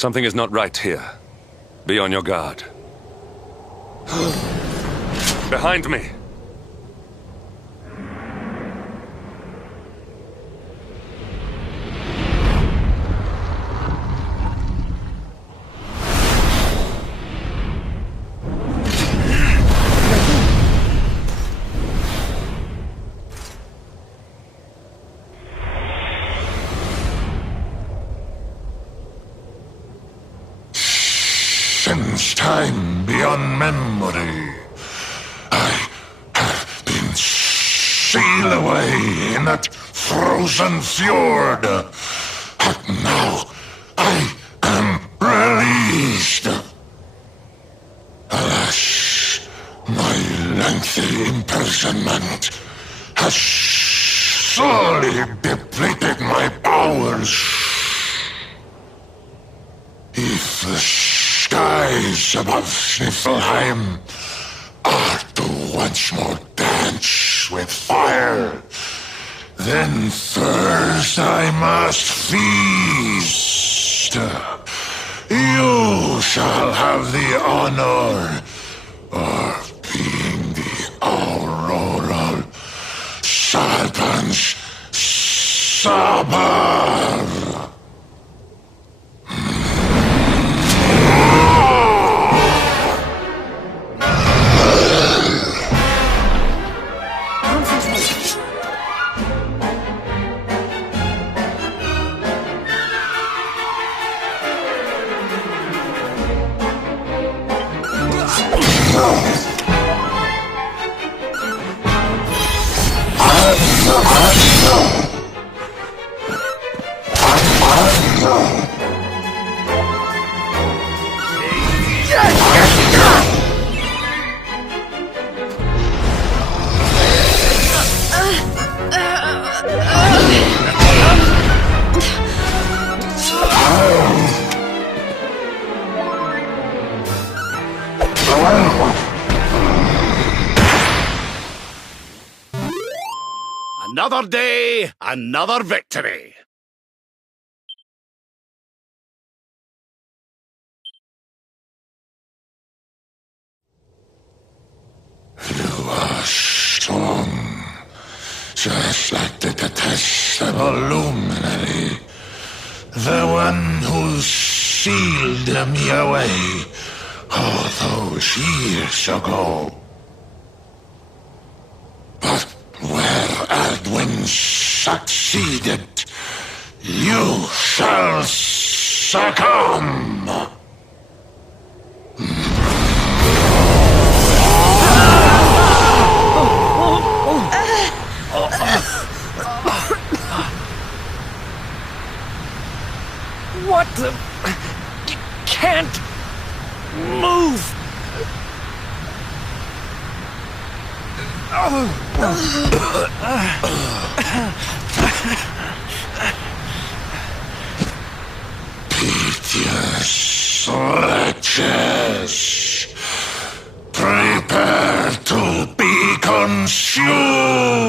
Something is not right here. Be on your guard. Behind me! Since time beyond memory, I have been sealed away in that frozen fjord. But now I am released. Alas, my lengthy imprisonment has slowly depleted my powers. If the skies above Sniffelheim are to once more dance with fire, then first I must feast. You shall have the honor of being the auroral serpent's supper. Another day, another victory. You are strong, just like the detestable luminary, the one who sealed me away all those years ago. But where Aldwin succeeded, you shall succumb. What the... Can't move. Piteous wretches, prepare to be consumed.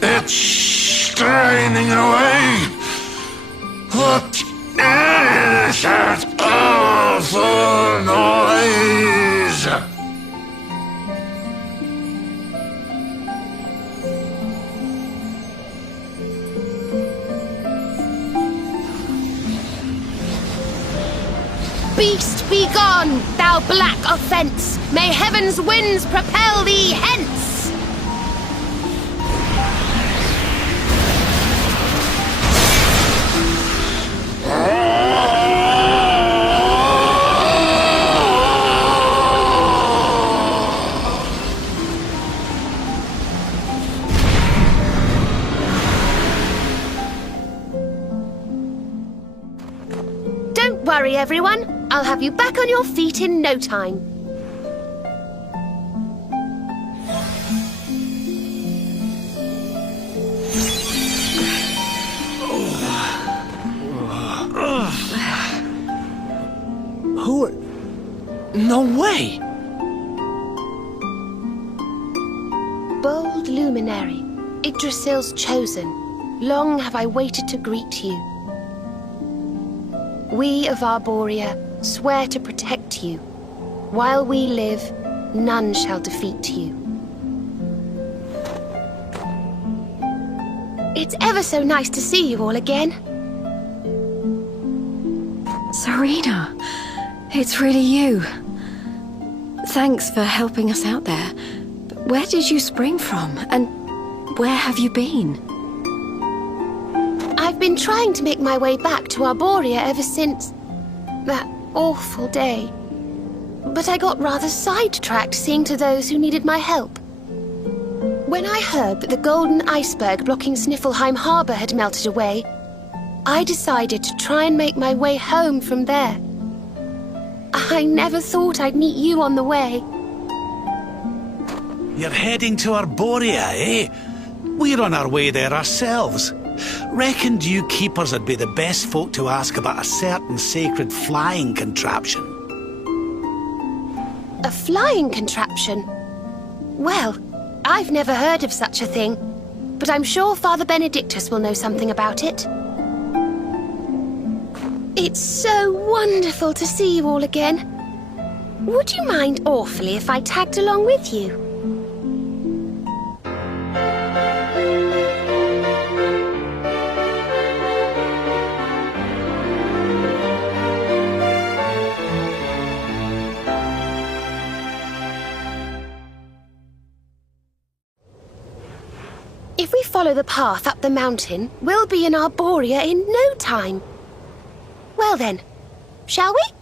It's straining away. What is that awful noise? Beast, be gone, thou black offence! May heaven's winds propel thee hence! Don't worry, everyone. I'll have you back on your feet in no time. bold luminary, Yggdrasil's chosen, long have I waited to greet you. We of Arborea swear to protect you. While we live, none shall defeat you. It's ever so nice to see you all again. Serena, it's really you. Thanks for helping us out there. But where did you spring from? And where have you been? I've been trying to make my way back to Arborea ever since that awful day. But I got rather sidetracked seeing to those who needed my help. When I heard that the golden iceberg blocking Sniffelheim Harbor had melted away, I decided to try and make my way home from there. I never thought I'd meet you on the way. You're heading to Arborea, eh? We're on our way there ourselves. Reckoned you keepers would be the best folk to ask about a certain sacred flying contraption. A flying contraption? Well, I've never heard of such a thing, but I'm sure Father Benedictus will know something about it. It's so wonderful to see you all again. Would you mind awfully if I tagged along with you? If we follow the path up the mountain, we'll be in Arborea in no time. Well then, shall we?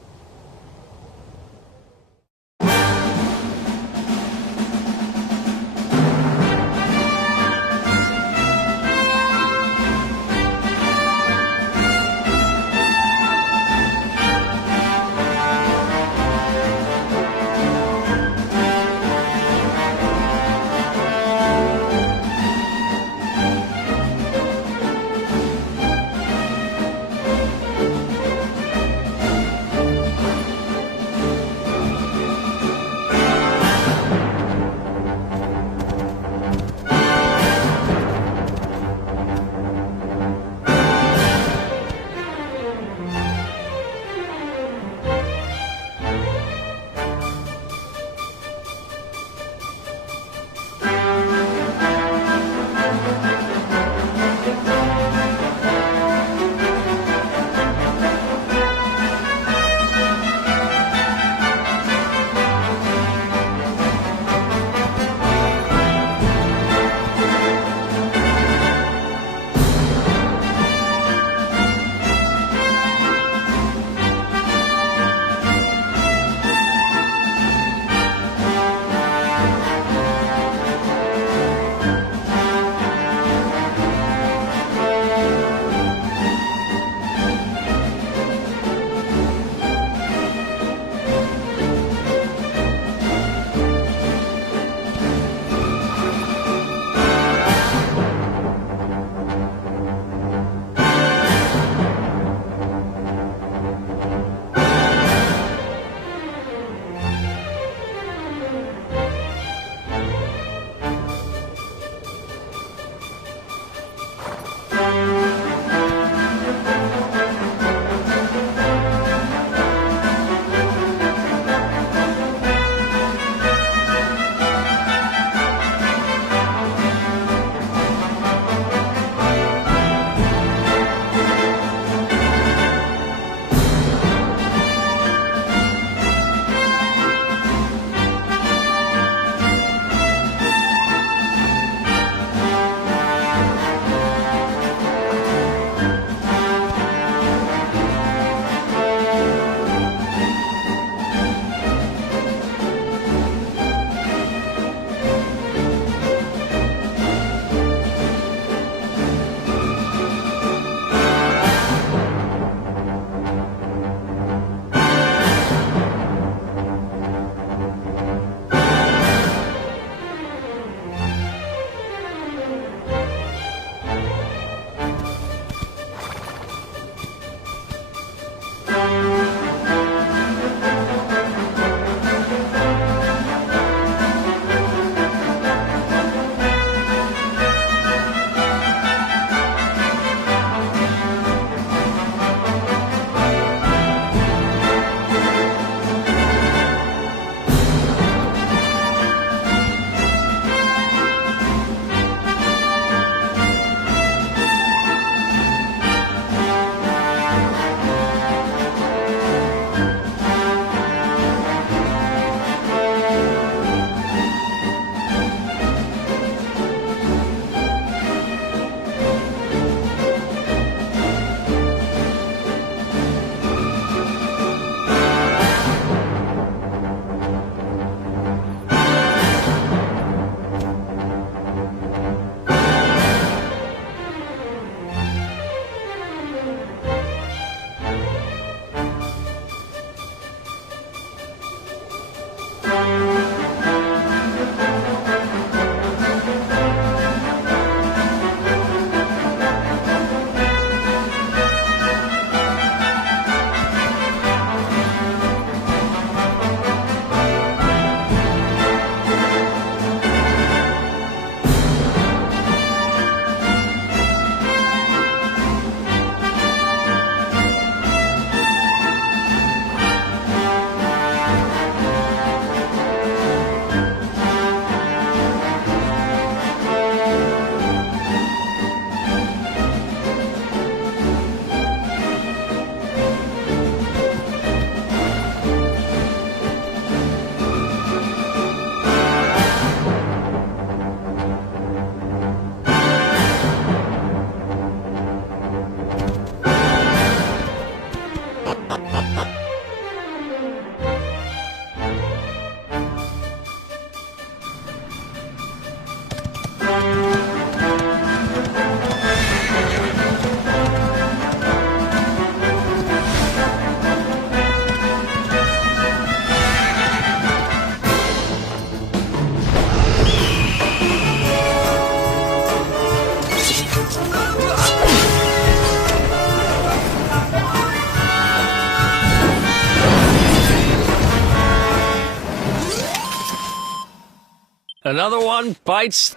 Another one bites.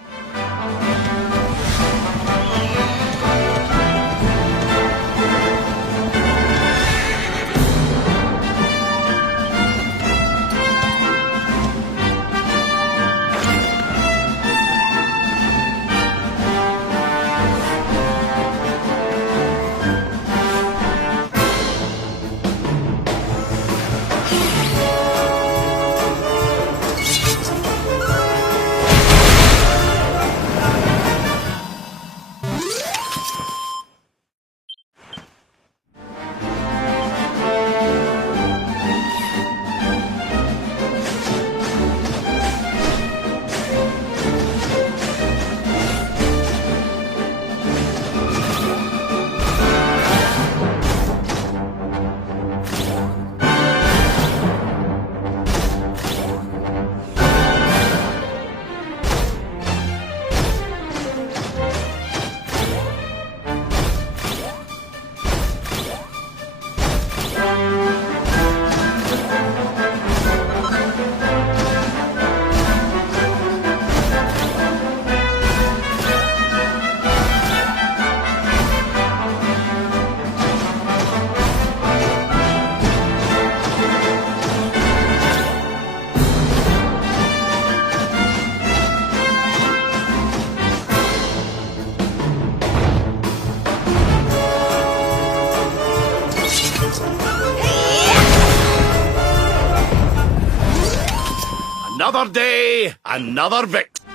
Another day, another victory.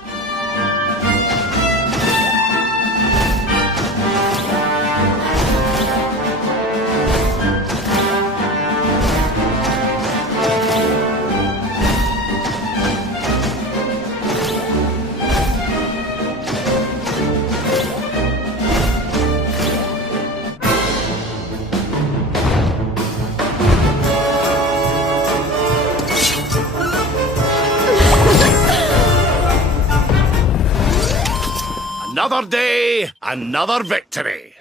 Another day, another victory.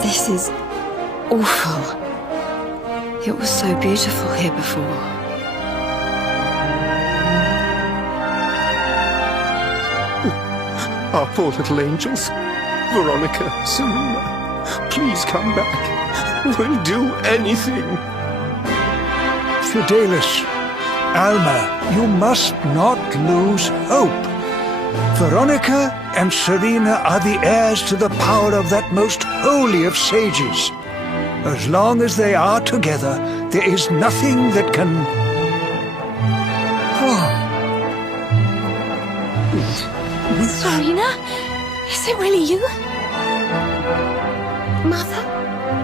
This is awful. It was so beautiful here before. Our poor little angels. Veronica, Serena, please come back. We'll do anything. Fidelis, Alma, you must not lose hope. Veronica and Serena are the heirs to the power of that most holy of sages. As long as they are together, there is nothing that can... Serena? Is it really you? Mother?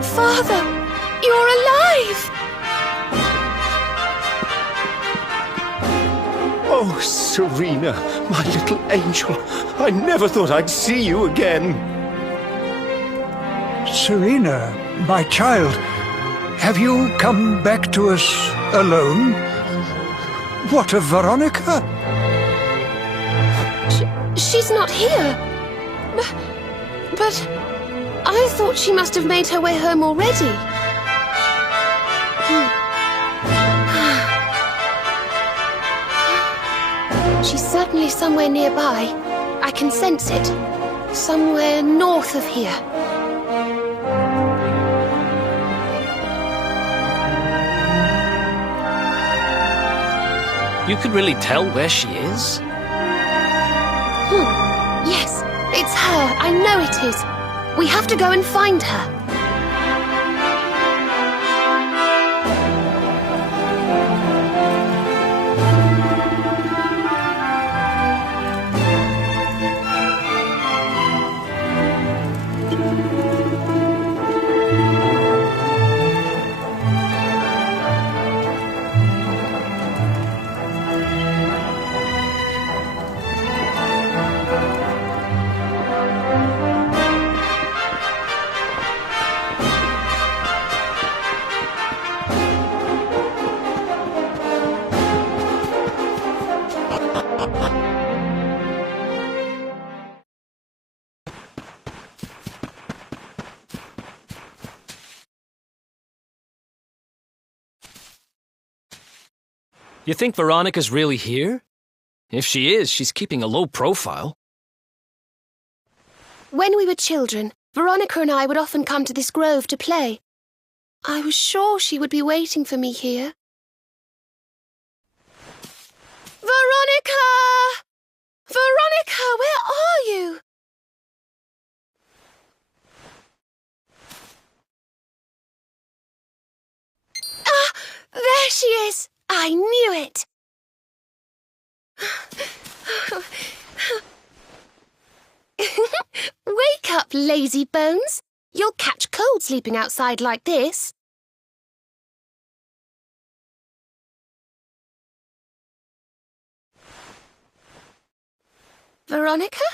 Father? You're alive! Oh, Serena, my little angel. I never thought I'd see you again. Serena, my child, have you come back to us alone? What of Veronica? She's not here. But I thought she must have made her way home already. She's certainly somewhere nearby. I can sense it. Somewhere north of here. You could really tell where she is? Yes, it's her. I know it is. We have to go and find her. You think Veronica's really here? If she is, she's keeping a low profile. When we were children, Veronica and I would often come to this grove to play. I was sure she would be waiting for me here. Veronica! Veronica, where are you? Ah, there she is! I knew it! Wake up, lazy bones. You'll catch cold sleeping outside like this. Veronica?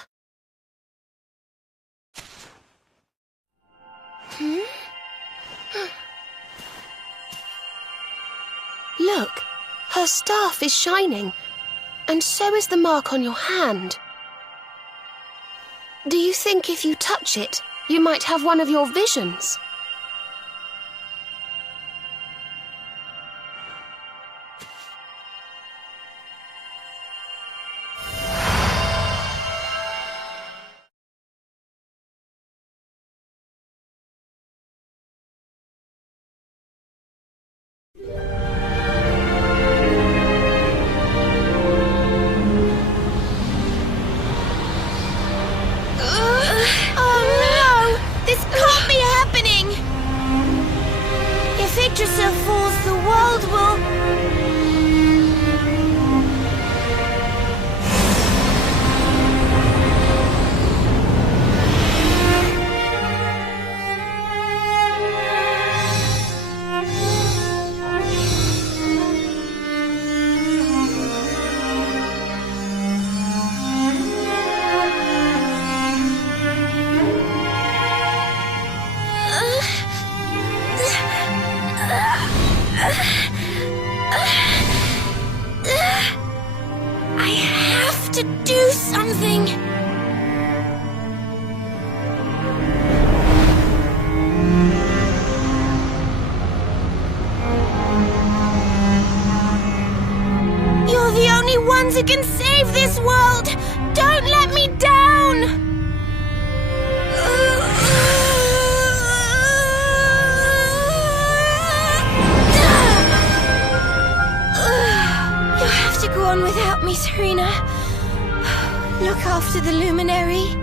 Look, her staff is shining, and so is the mark on your hand. Do you think if you touch it, you might have one of your visions? falls, the world will... I have to do something. You're the only ones who can save this world. Don't let me down. Go on without me, Serena. Look after the luminary.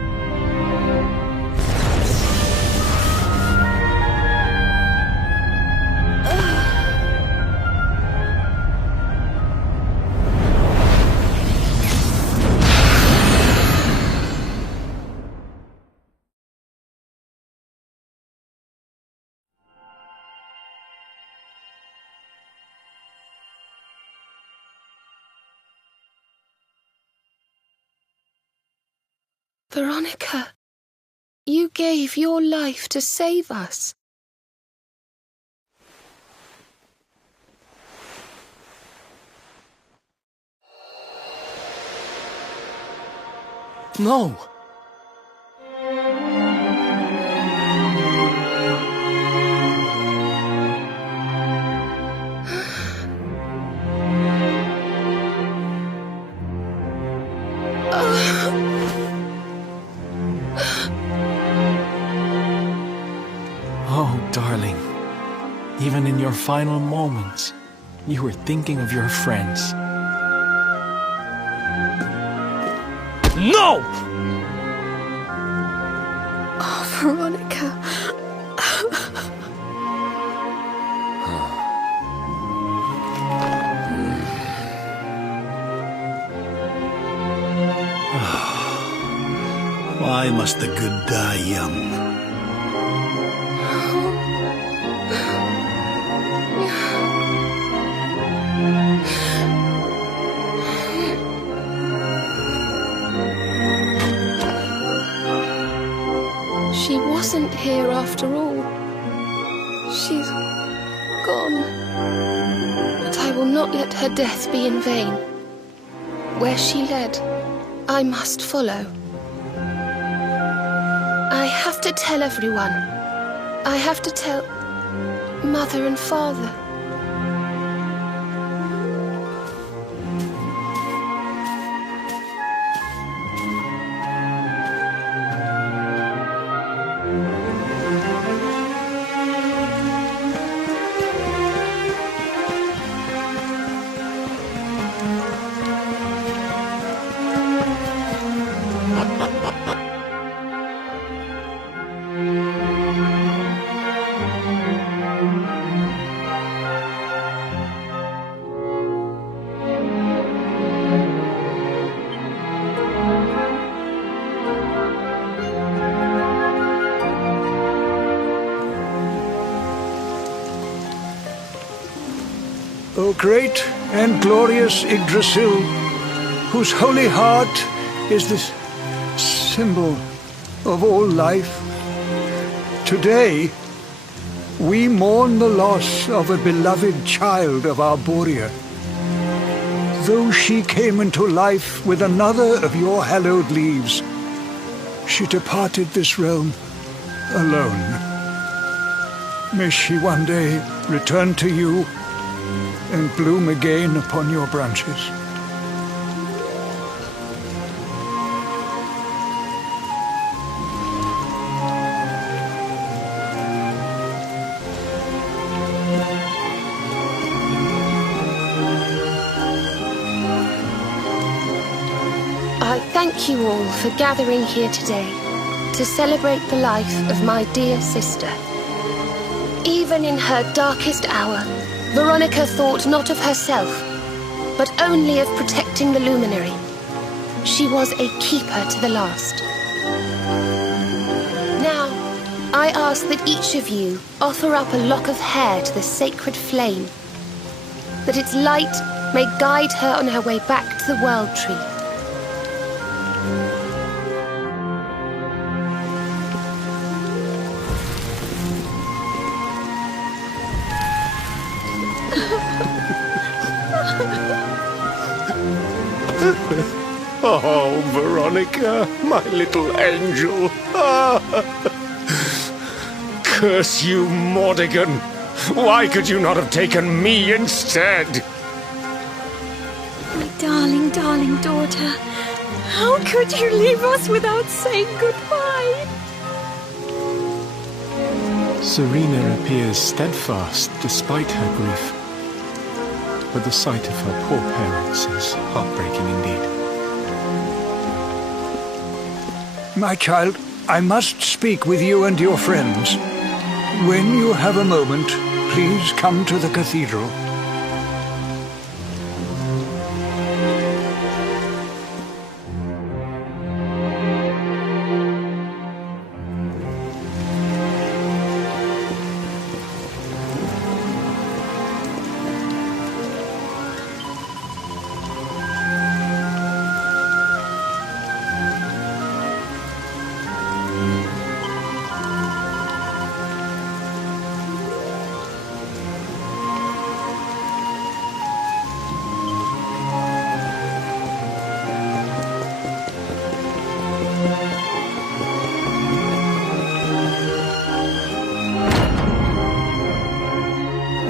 Veronica, you gave your life to save us. No! Oh, darling. Even in your final moments, you were thinking of your friends. No! Oh, Veronica. Why must the good die young? She wasn't here after all. She's gone. But I will not let her death be in vain. Where she led, I must follow. I have to tell everyone. I have to tell Mother and Father. O great and glorious Yggdrasil, whose holy heart is the symbol of all life, today we mourn the loss of a beloved child of Arborea. Though she came into life with another of your hallowed leaves, she departed this realm alone. May she one day return to you and bloom again upon your branches. I thank you all for gathering here today to celebrate the life of my dear sister. Even in her darkest hour, Veronica thought not of herself, but only of protecting the luminary. She was a keeper to the last. Now, I ask that each of you offer up a lock of hair to the sacred flame, that its light may guide her on her way back to the World Tree. Oh, Veronica, my little angel. Curse you, Mordigan. Why could you not have taken me instead? My darling, darling daughter. How could you leave us without saying goodbye? Serena appears steadfast despite her grief. But the sight of her poor parents is heartbreaking indeed. My child, I must speak with you and your friends. When you have a moment, please come to the cathedral.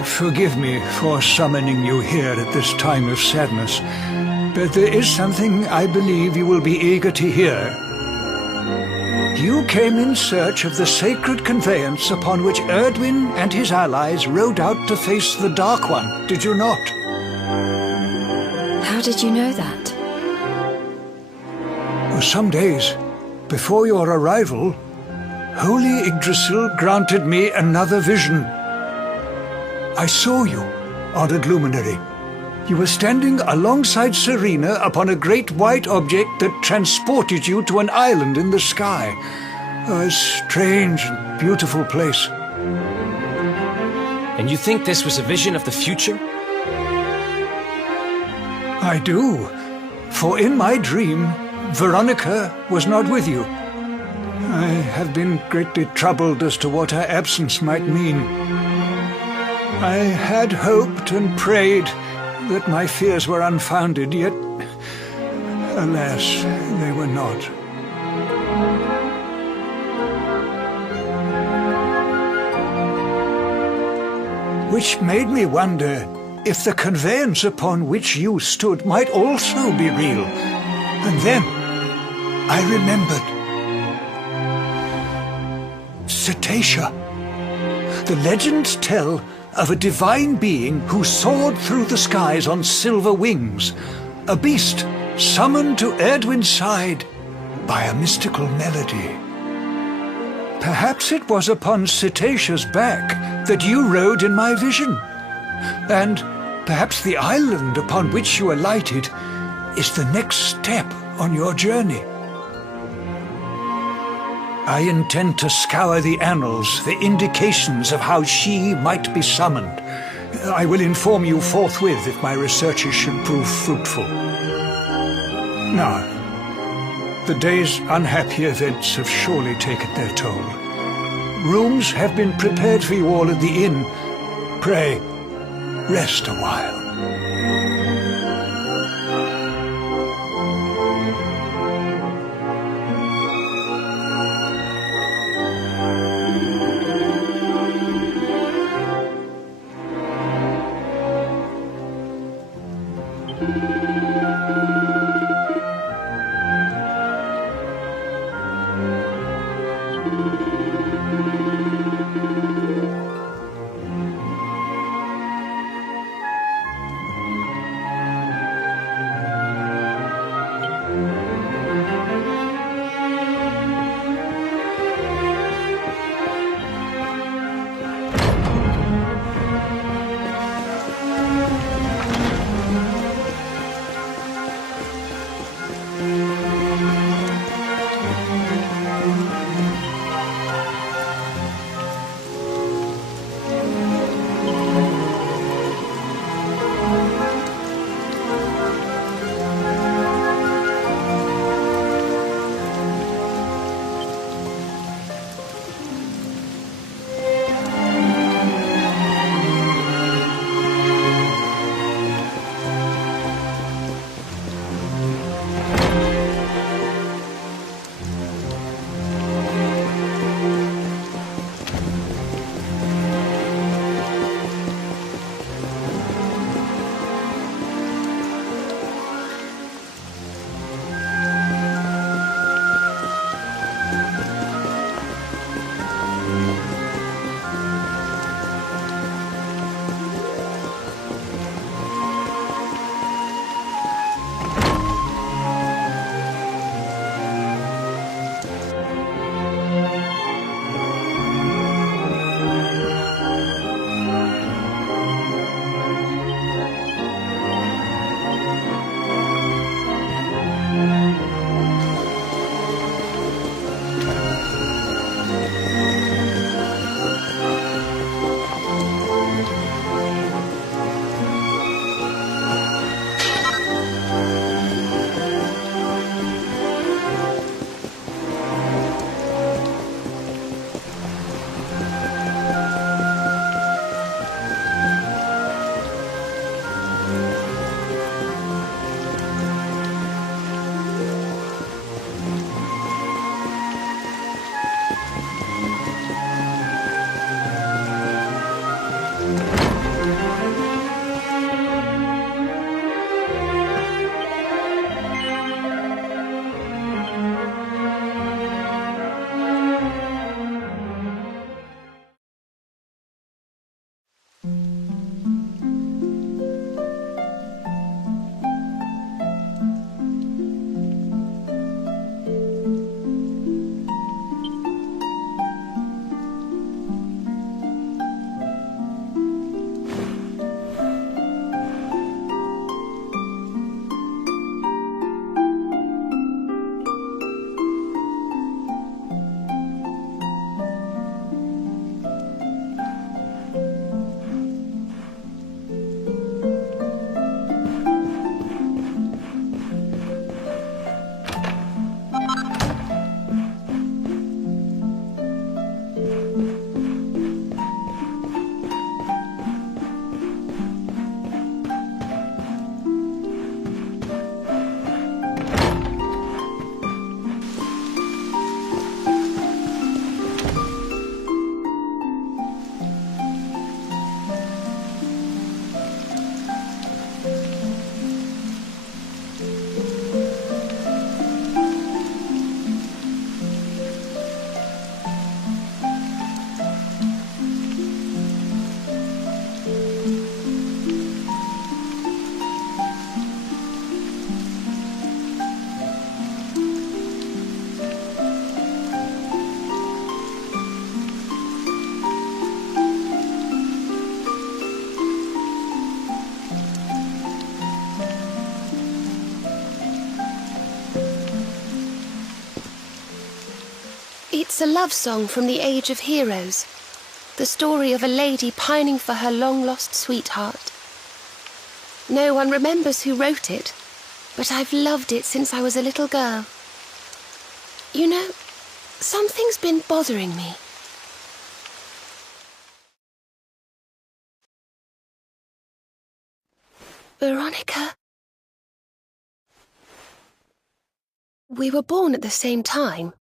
Forgive me for summoning you here at this time of sadness, but there is something I believe you will be eager to hear. You came in search of the sacred conveyance upon which Erdwin and his allies rode out to face the Dark One, did you not? How did you know that? Some days before your arrival, Holy Yggdrasil granted me another vision. I saw you, honored luminary. You were standing alongside Serena upon a great white object that transported you to an island in the sky. A strange and beautiful place. And you think this was a vision of the future? I do. For in my dream, Veronica was not with you. I have been greatly troubled as to what her absence might mean. I had hoped and prayed that my fears were unfounded, yet, alas, they were not. Which made me wonder if the conveyance upon which you stood might also be real. And then I remembered. Cetácea. The legends tell of a divine being who soared through the skies on silver wings, a beast summoned to Erdwin's side by a mystical melody. Perhaps it was upon Cetácea's back that you rode in my vision, and perhaps the island upon which you alighted is the next step on your journey. I intend to scour the annals for indications of how she might be summoned, I will inform you forthwith if my researches should prove fruitful. Now, the day's unhappy events have surely taken their toll. Rooms have been prepared for you all at the inn. Pray, rest a while. It's a love song from the Age of Heroes. The story of a lady pining for her long-lost sweetheart. No one remembers who wrote it, but I've loved it since I was a little girl. You know, something's been bothering me. Veronica. We were born at the same time,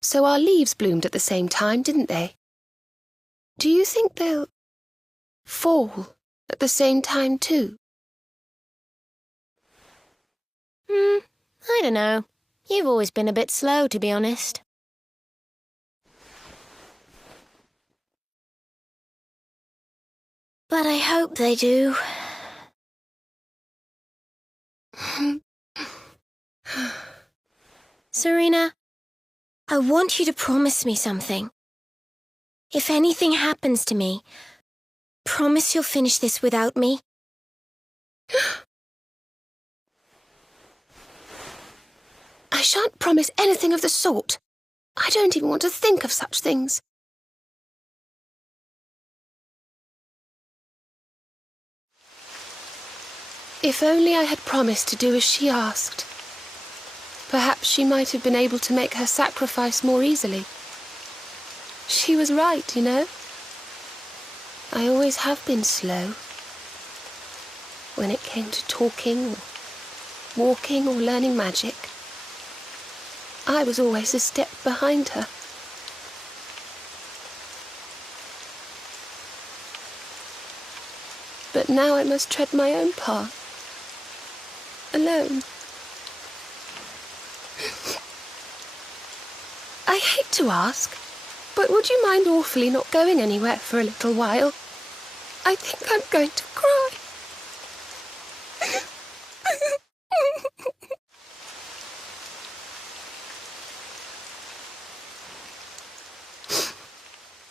so our leaves bloomed at the same time, didn't they? Do you think they'll fall at the same time too? I don't know. You've always been a bit slow, to be honest. But I hope they do. Serena, I want you to promise me something. If anything happens to me, promise you'll finish this without me. I shan't promise anything of the sort. I don't even want to think of such things. If only I had promised to do as she asked. Perhaps she might have been able to make her sacrifice more easily. She was right, you know. I always have been slow. When it came to talking, or walking, or learning magic, I was always a step behind her. But now I must tread my own path. Alone. I hate to ask, but would you mind awfully not going anywhere for a little while? I think I'm going to cry.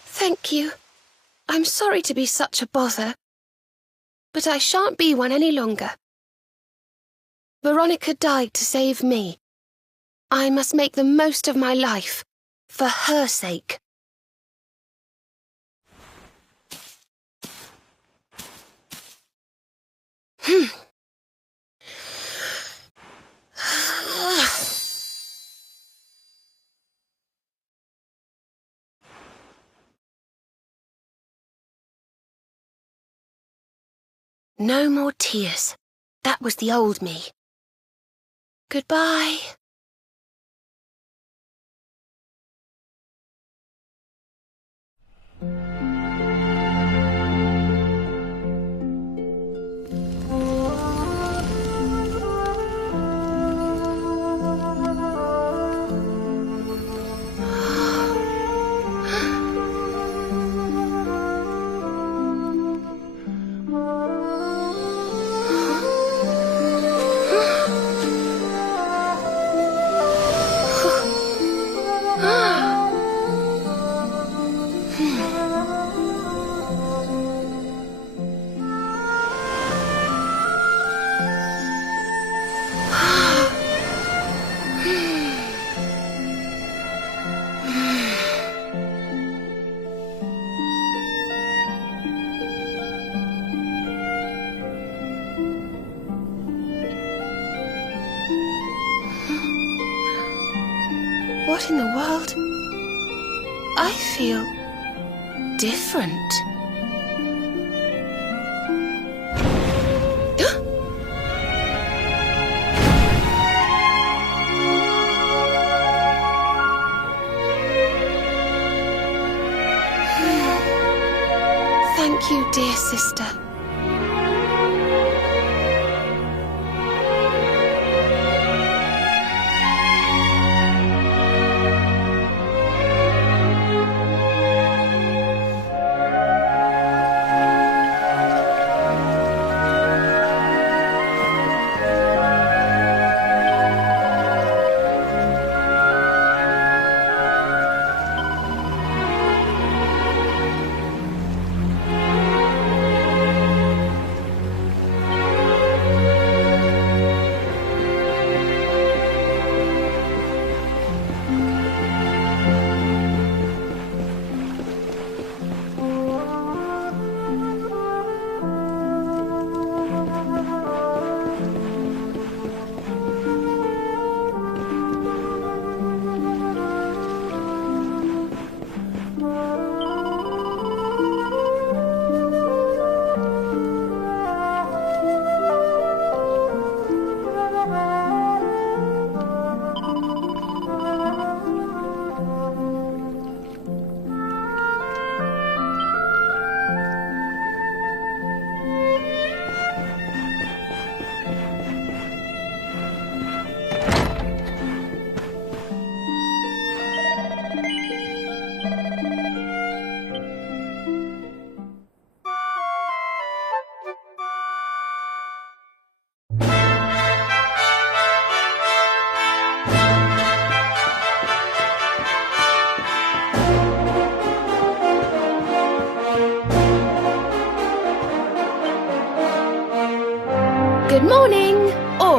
Thank you. I'm sorry to be such a bother, but I shan't be one any longer. Veronica died to save me. I must make the most of my life, for her sake. No more tears. That was the old me. Goodbye. What in the world? I feel different. Thank you, dear sister.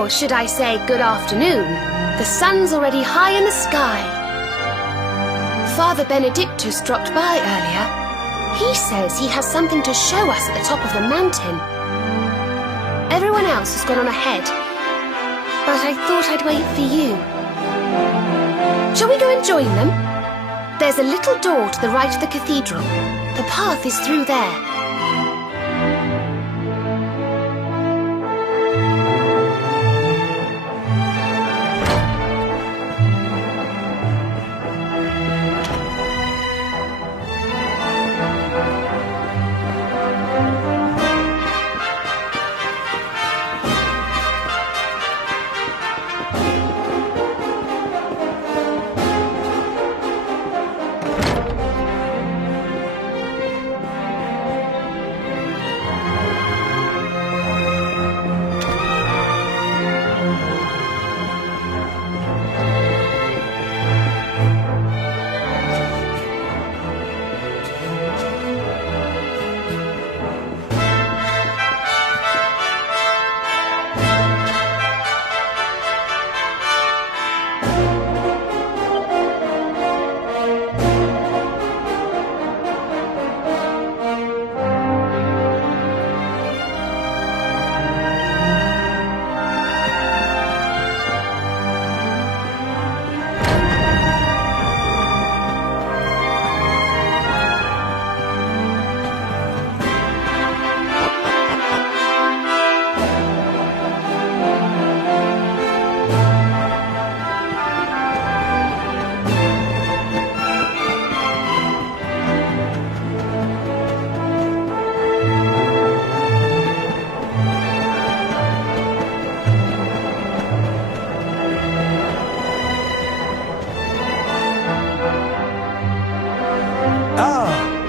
Or should I say good afternoon? The sun's already high in the sky. Father Benedictus dropped by earlier. He says he has something to show us at the top of the mountain. Everyone else has gone on ahead, but I thought I'd wait for you. Shall we go and join them? There's a little door to the right of the cathedral. The path is through there.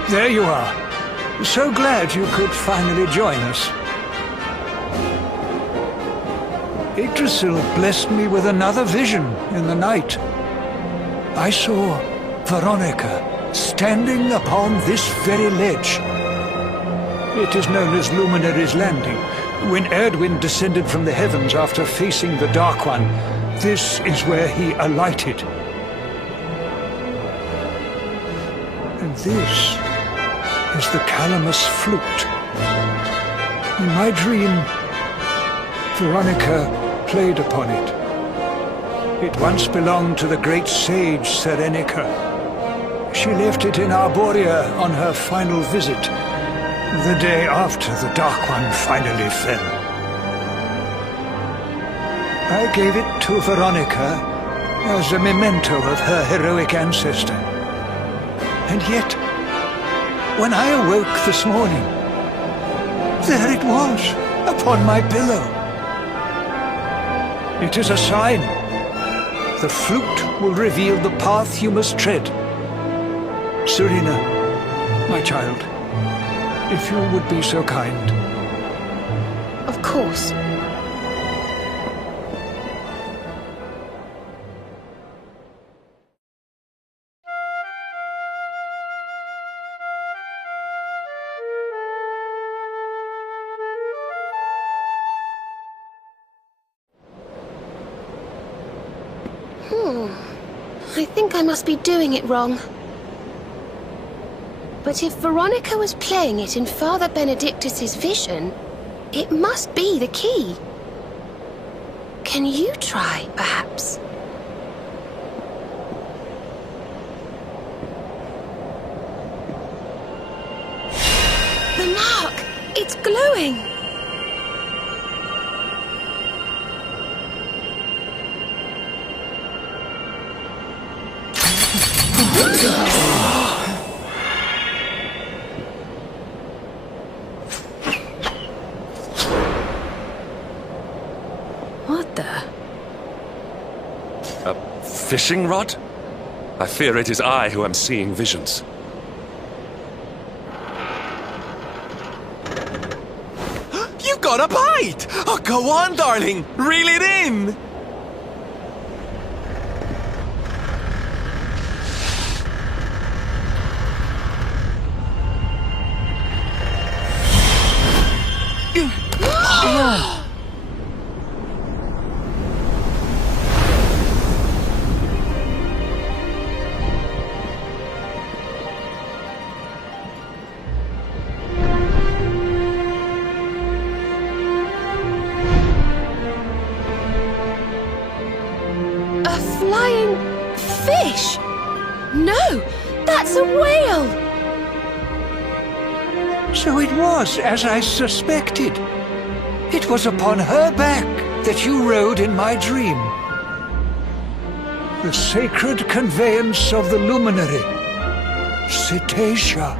There you are. So glad you could finally join us. Yggdrasil blessed me with another vision in the night. I saw Veronica standing upon this very ledge. It is known as Luminary's Landing. When Erdwin descended from the heavens after facing the Dark One, this is where he alighted. And this is the Calamus flute. In my dream, Veronica played upon it. It once belonged to the great sage Serenica. She left it in Arborea on her final visit, the day after the Dark One finally fell. I gave it to Veronica as a memento of her heroic ancestor. And yet, when I awoke this morning, there it was, upon my pillow. It is a sign. The flute will reveal the path you must tread. Serena, my child, if you would be so kind. Of course. I think I must be doing it wrong. But if Veronica was playing it in Father Benedictus's vision, it must be the key. Can you try, perhaps? The mark! It's glowing! What the? A fishing rod? I fear it is I who am seeing visions. You got a bite! Oh, go on, darling! Reel it in! flying fish? No, that's a whale! So it was as I suspected. It was upon her back that you rode in my dream. The sacred conveyance of the luminary, Cetácea.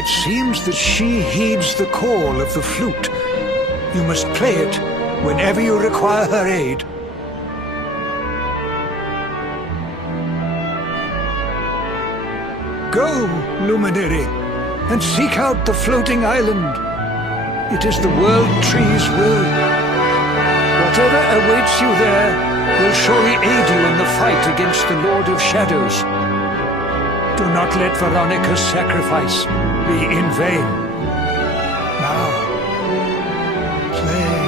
It seems that she heeds the call of the flute. You must play it whenever you require her aid. Go, luminary, and seek out the floating island. It is the World Tree's will. Whatever awaits you there will surely aid you in the fight against the Lord of Shadows. Do not let Veronica's sacrifice be in vain. Now, play.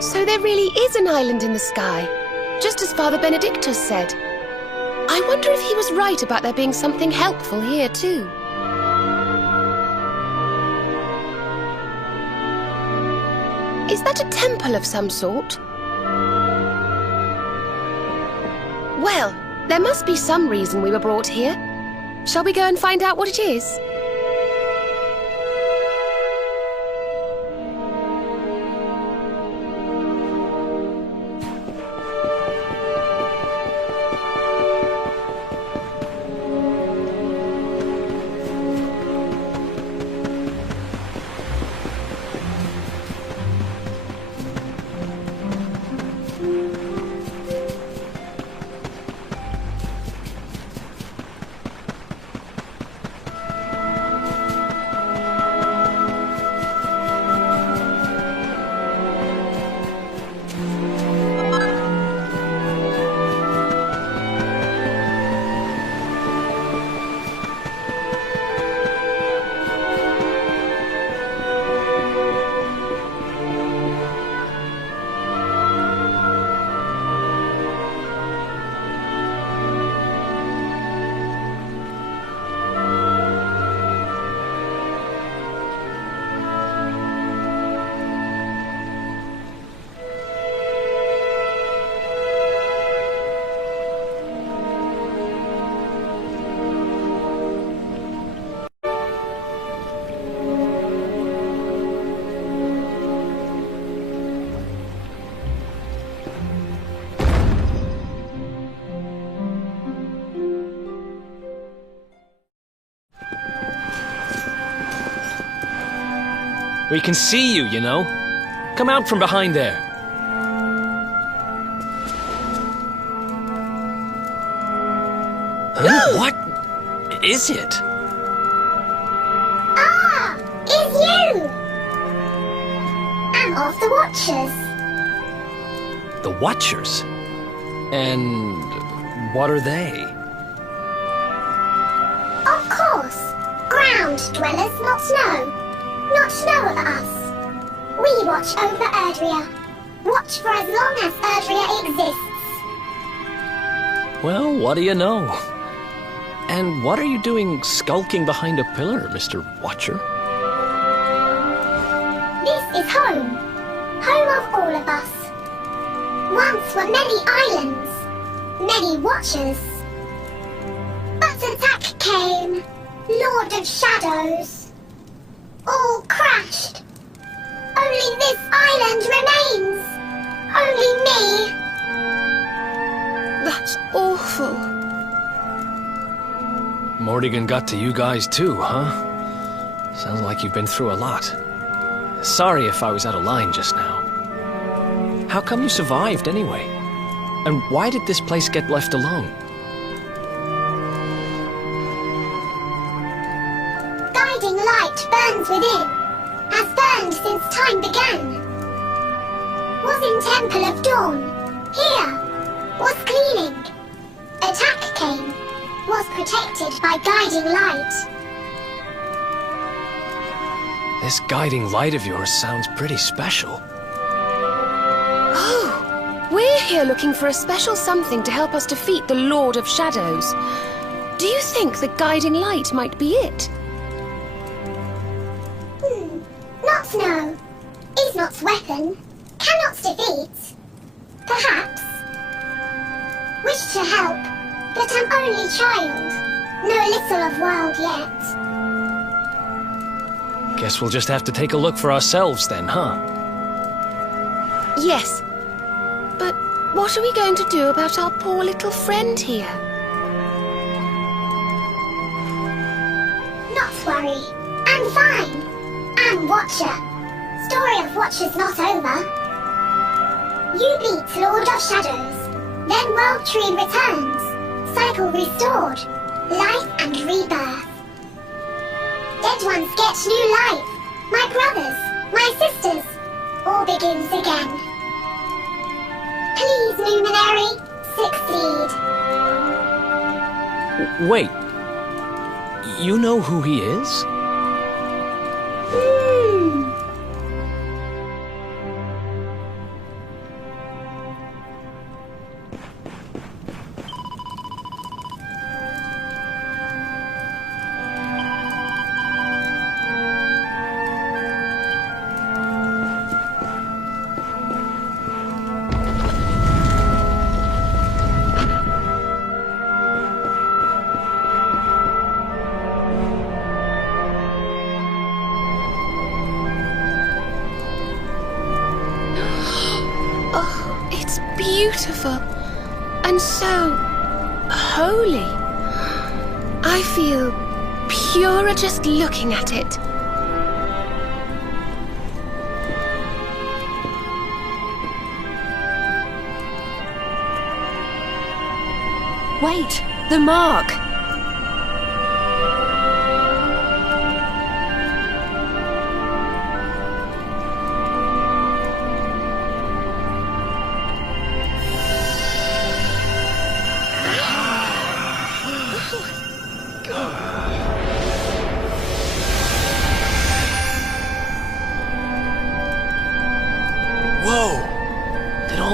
So there really is an island in the sky, just as Father Benedictus said. I wonder if he was right about there being something helpful here too. Is that a temple of some sort? Well, there must be some reason we were brought here. Shall we go and find out what it is? We can see you, you know. Come out from behind there. Huh? What? is it? Ah, it's you! I'm of the Watchers. The Watchers? And what are they? Of course. Ground dwellers, not snow. Not snow of us. We watch over Erdrea. Watch for as long as Erdrea exists. Well, what do you know? And what are you doing skulking behind a pillar, Mr. Watcher? This is home. Home of all of us. Once were many islands, many Watchers. But attack came, Lord of Shadows. All crashed. Only this island remains. Only me. That's awful. Morrigan got to you guys too, huh? Sounds like you've been through a lot. Sorry if I was out of line just now. How come you survived anyway? And why did this place get left alone? Guiding light burns within, has burned since time began. Was in Temple of Dawn, here, was cleaning. Attack came, was protected by guiding light. This guiding light of yours sounds pretty special. Oh, we're here looking for a special something to help us defeat the Lord of Shadows. Do you think the guiding light might be it? Not know. Is not weapon. Cannot defeat. Perhaps. Wish to help, but am only child. Know little of world yet. Guess we'll just have to take a look for ourselves then, huh? Yes. But what are we going to do about our poor little friend here? Not worry. I'm fine. I'm Watcher. Story of Watchers not over. You beat Lord of Shadows. Then World Tree returns. Cycle restored. Life and rebirth. Dead ones get new life. My brothers, my sisters. All begins again. Please, Luminary, succeed. Wait. You know who he is? Beautiful and so holy. I feel purer just looking at it. Wait, the mark!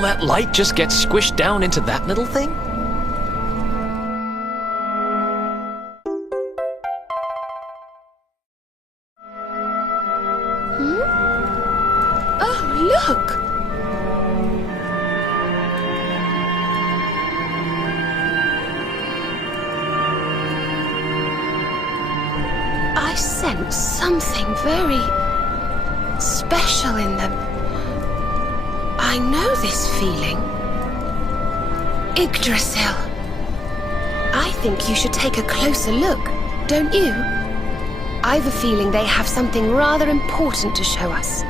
That light just gets squished down into that little thing? Oh, look! I sense something very special in them. I know this feeling. Yggdrasil. I think you should take a closer look, don't you? I've a feeling they have something rather important to show us.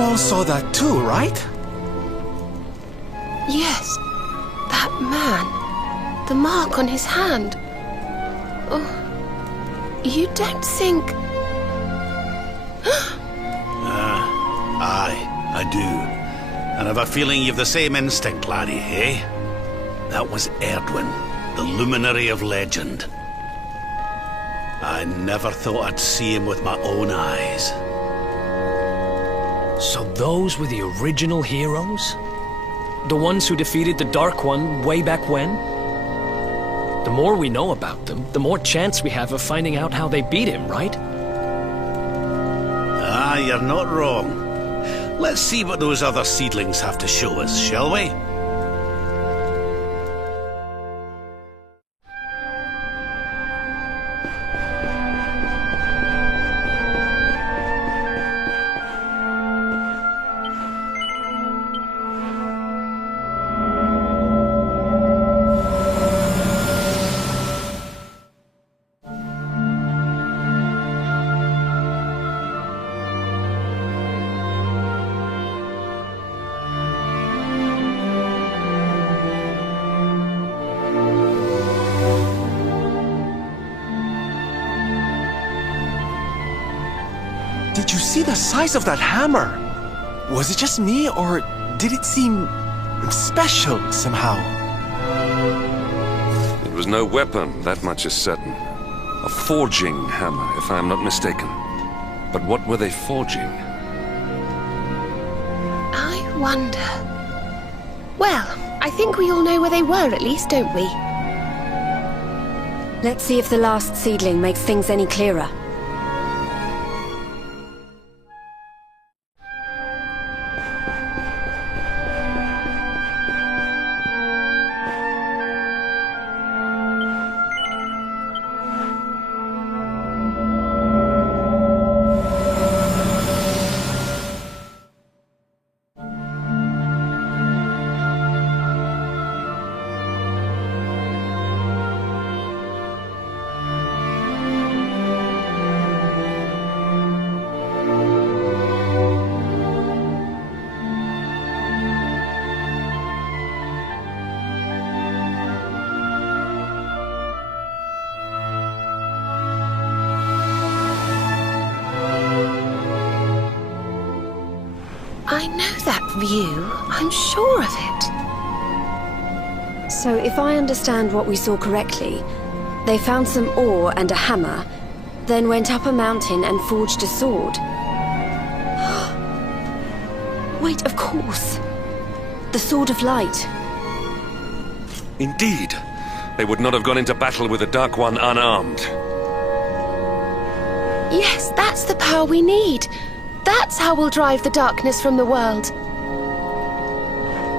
all saw that too, right? Yes, that man. The mark on his hand. Oh, you don't think... Aye, I do. And I've a feeling you've the same instinct, laddie, eh? That was Erdwin, the luminary of legend. I never thought I'd see him with my own eyes. So those were the original heroes? The ones who defeated the Dark One way back when? The more we know about them, the more chance we have of finding out how they beat him, right? Ah, you're not wrong. Let's see what those other seedlings have to show us, shall we? Did you see the size of that hammer? Was it just me, or did it seem special somehow? It was no weapon, that much is certain. A forging hammer, if I am not mistaken. But what were they forging? I wonder... Well, I think we all know where they were at least, don't we? Let's see if the last seedling makes things any clearer. I know that view. I'm sure of it. So if I understand what we saw correctly, they found some ore and a hammer, then went up a mountain and forged a sword. Wait, of course. The Sword of Light. Indeed. They would not have gone into battle with the Dark One unarmed. Yes, that's the power we need. That's how we'll drive the darkness from the world.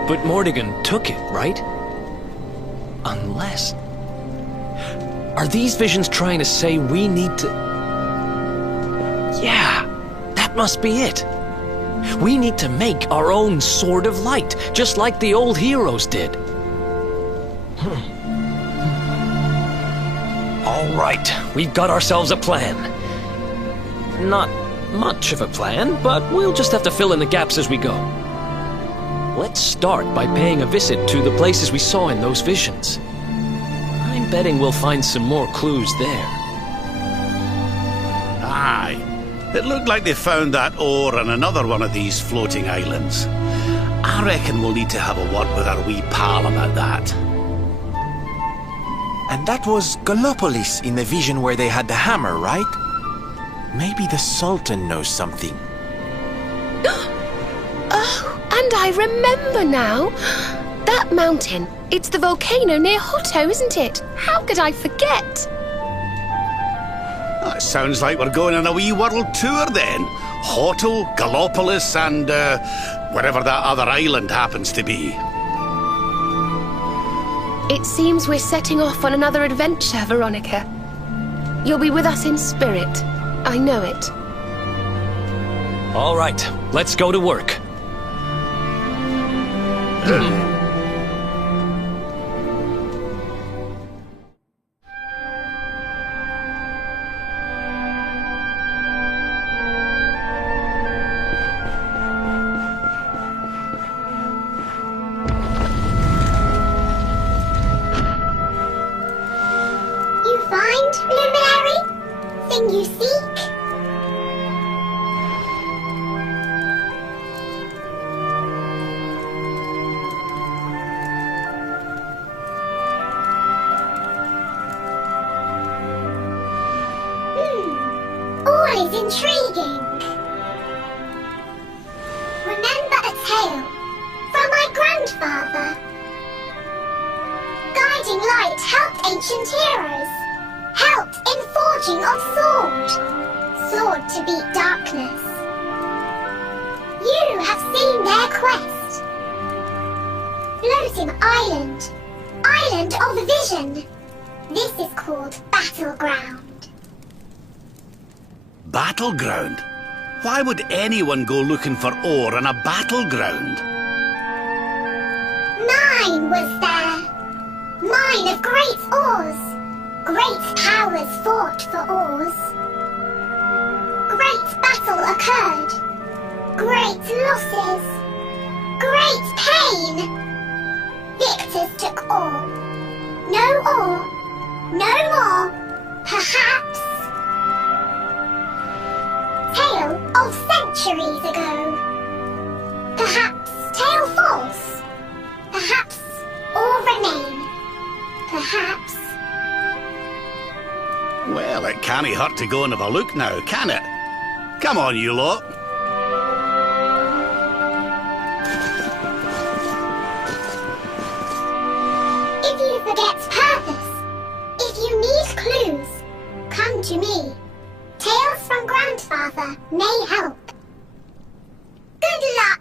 But Mordegon took it, right? Unless... Are these visions trying to say we need to... Yeah, that must be it. We need to make our own Sword of Light, just like the old heroes did. All right, we've got ourselves a plan. Not much of a plan, but we'll just have to fill in the gaps as we go. Let's start by paying a visit to the places we saw in those visions. I'm betting we'll find some more clues there. Aye. It looked like they found that ore on another one of these floating islands. I reckon we'll need to have a word with our wee pal about that. And that was Gallopolis in the vision where they had the hammer, right? Maybe the Sultan knows something. Oh, and I remember now. That mountain. It's the volcano near Hotto, isn't it? How could I forget? That sounds like we're going on a wee world tour then. Hotto, Gallopolis, and wherever that other island happens to be. It seems we're setting off on another adventure, Veronica. You'll be with us in spirit. I know it. All right, let's go to work. thing you seek? All is intriguing. Remember a tale from my grandfather. Guiding light helped ancient heroes, helped in forging of sword to beat darkness. You have seen their quest. Floating island, island of vision. This is called Battleground. Battleground? Why would anyone go looking for ore on a battleground? Mine was there. Mine of great ores. Great powers fought for ores. Great battle occurred. Great losses. Great pain. Victors took all. No ore. No more. Perhaps. Tale of centuries ago. Perhaps tale false. Perhaps all remain. Perhaps. Well, it can't hurt to go and have a look now, can it? Come on, you lot. If you forget purpose, if you need clues, come to me. Tales from Grandfather may help. Good luck!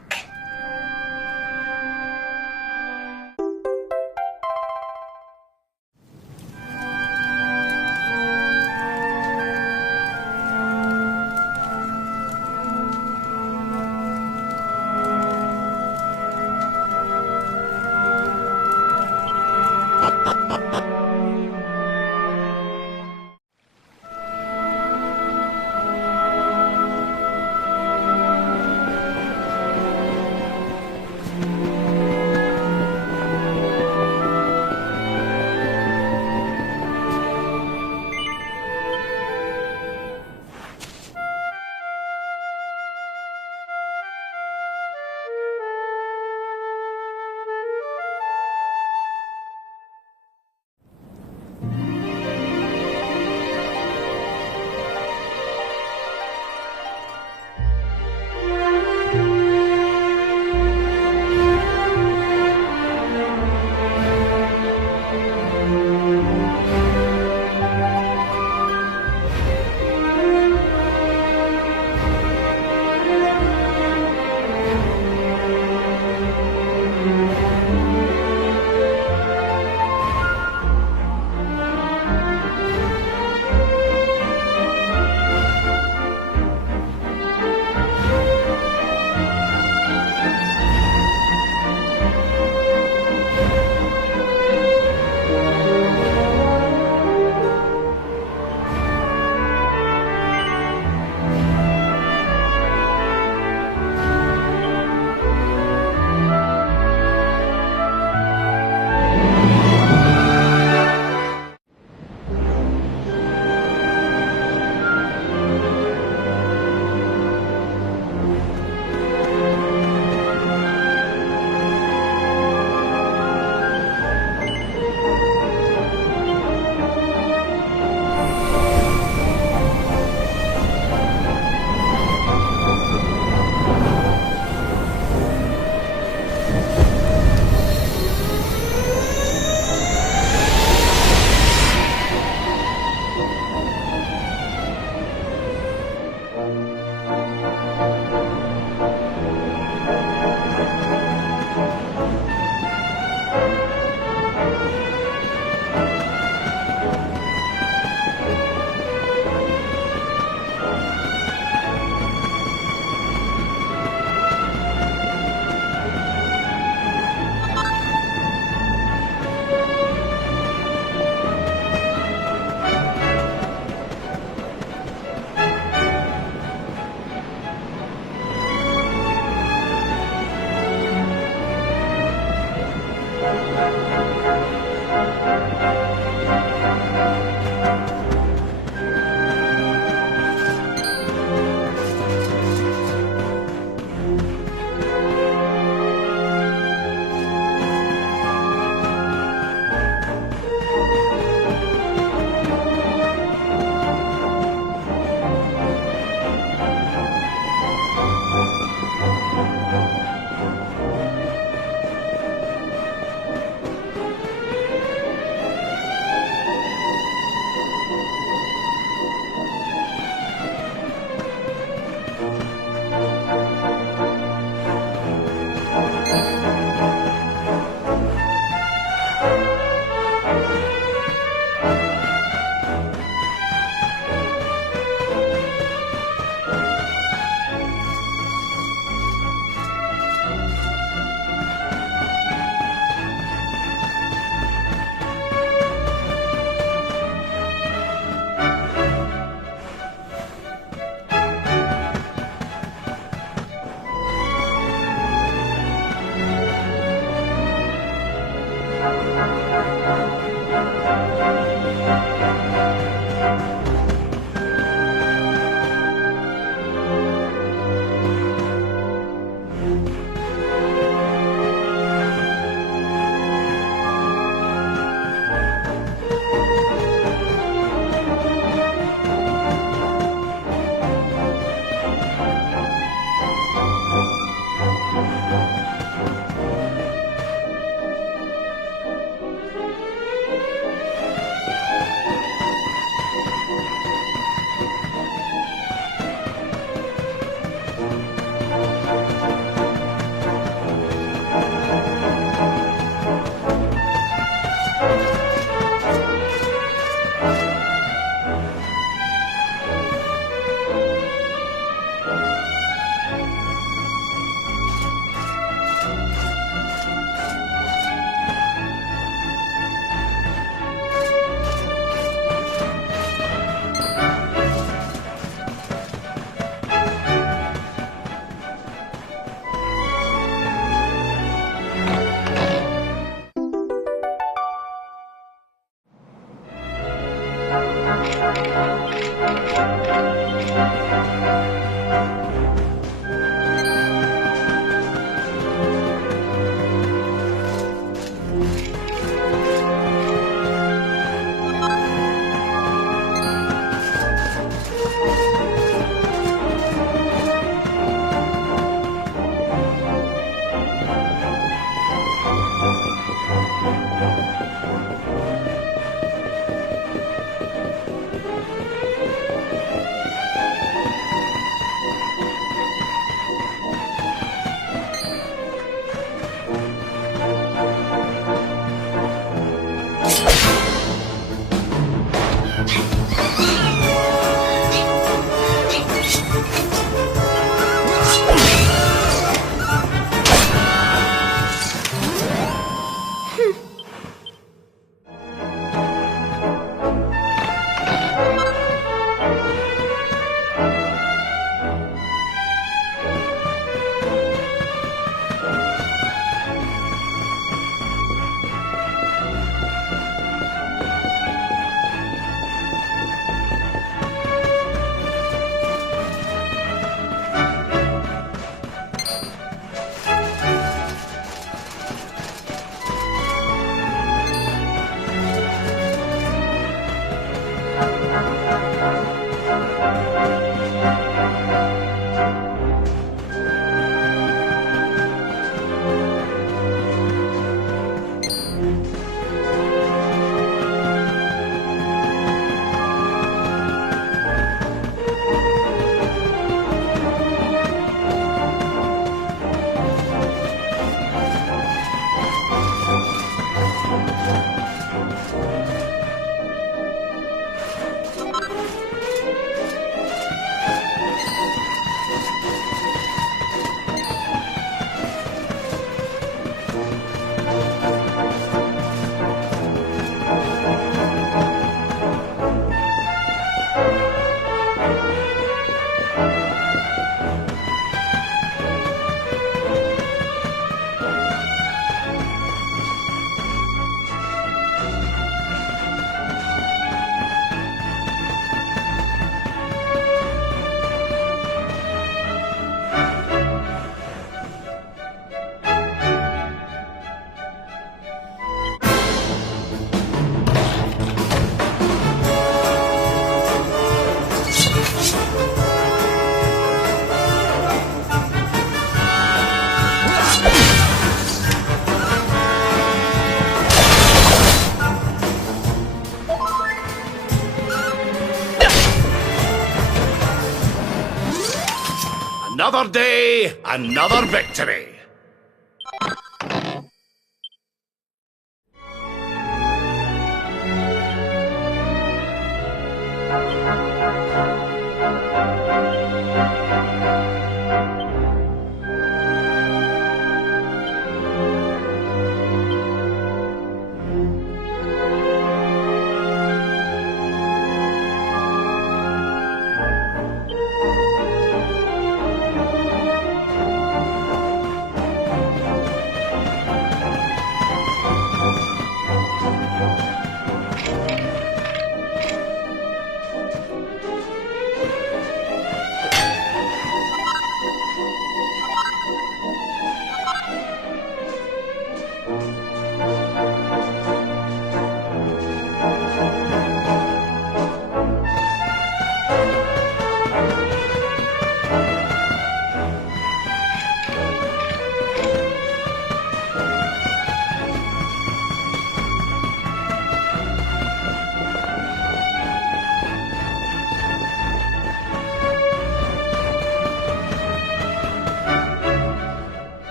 Another day, another victory.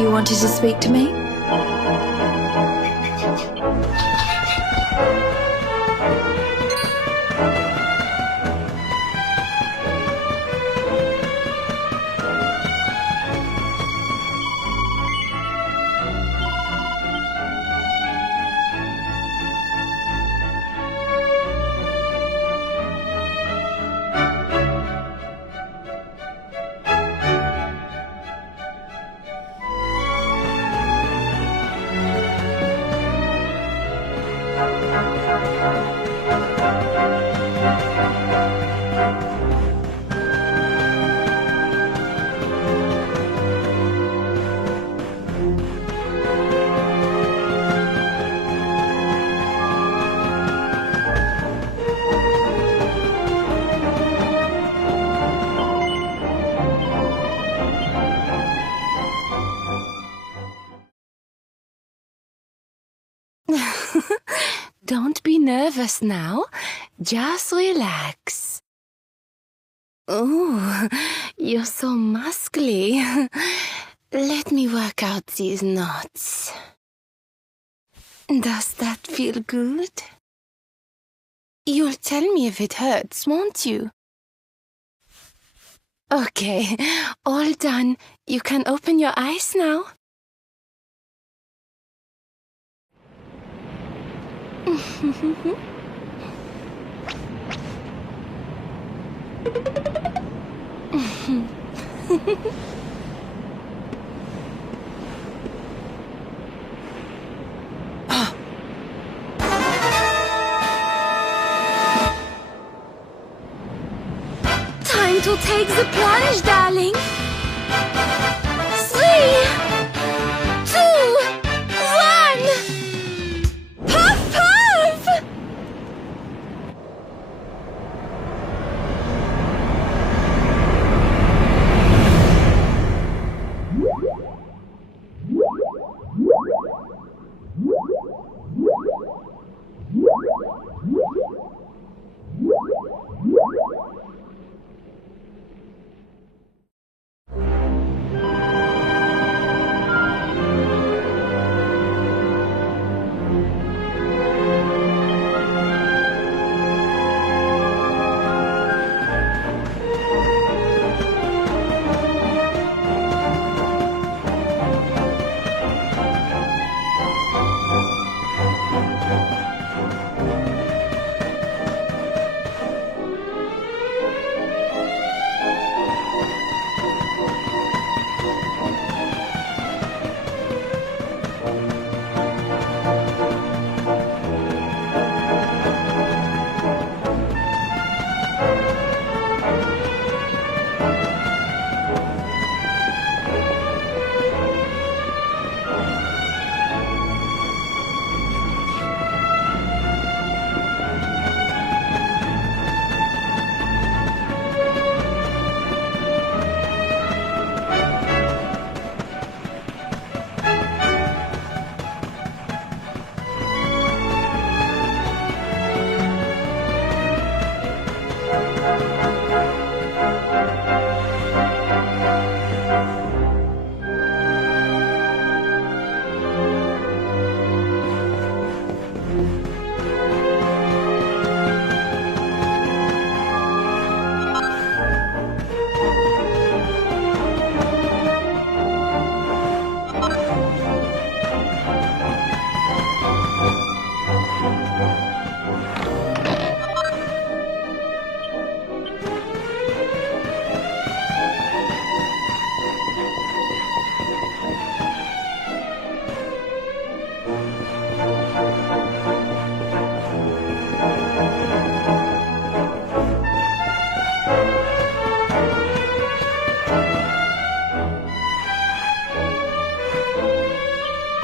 You wanted to speak to me? Don't be nervous now. Just relax. Oh, you're so muscly. Let me work out these knots. Does that feel good? You'll tell me if it hurts, won't you? Okay, all done. You can open your eyes now. Time to take the plunge, darling. 3, 2, 1. Puff, puff!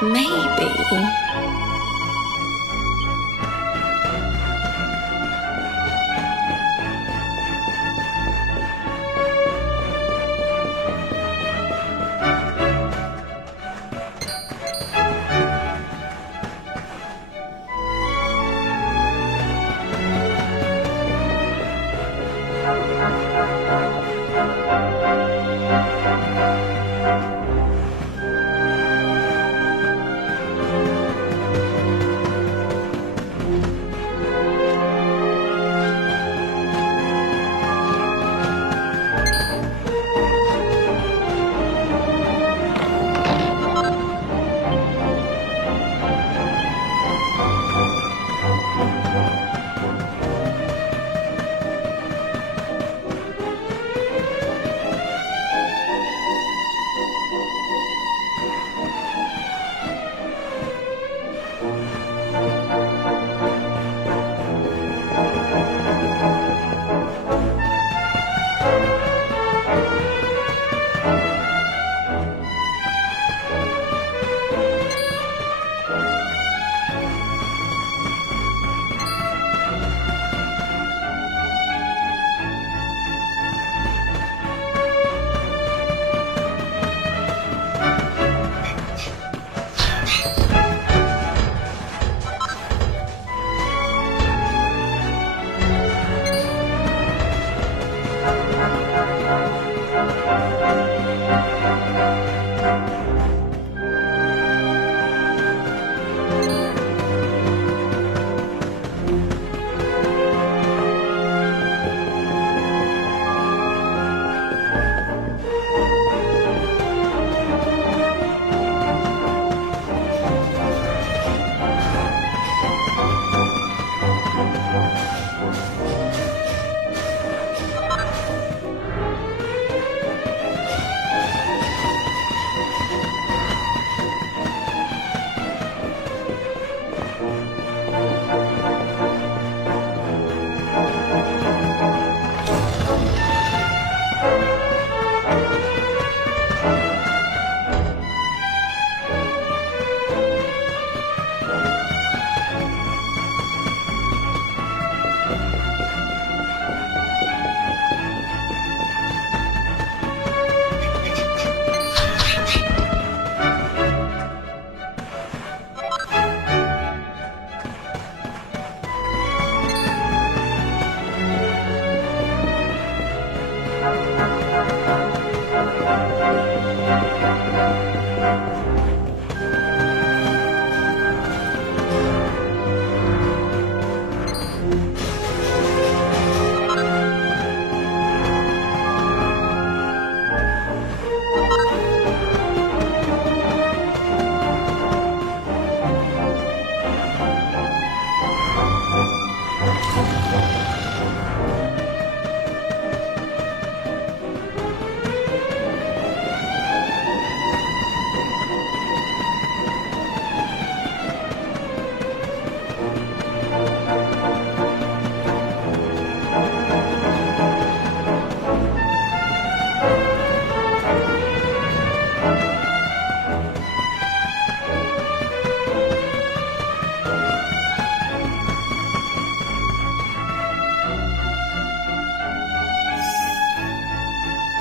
Maybe.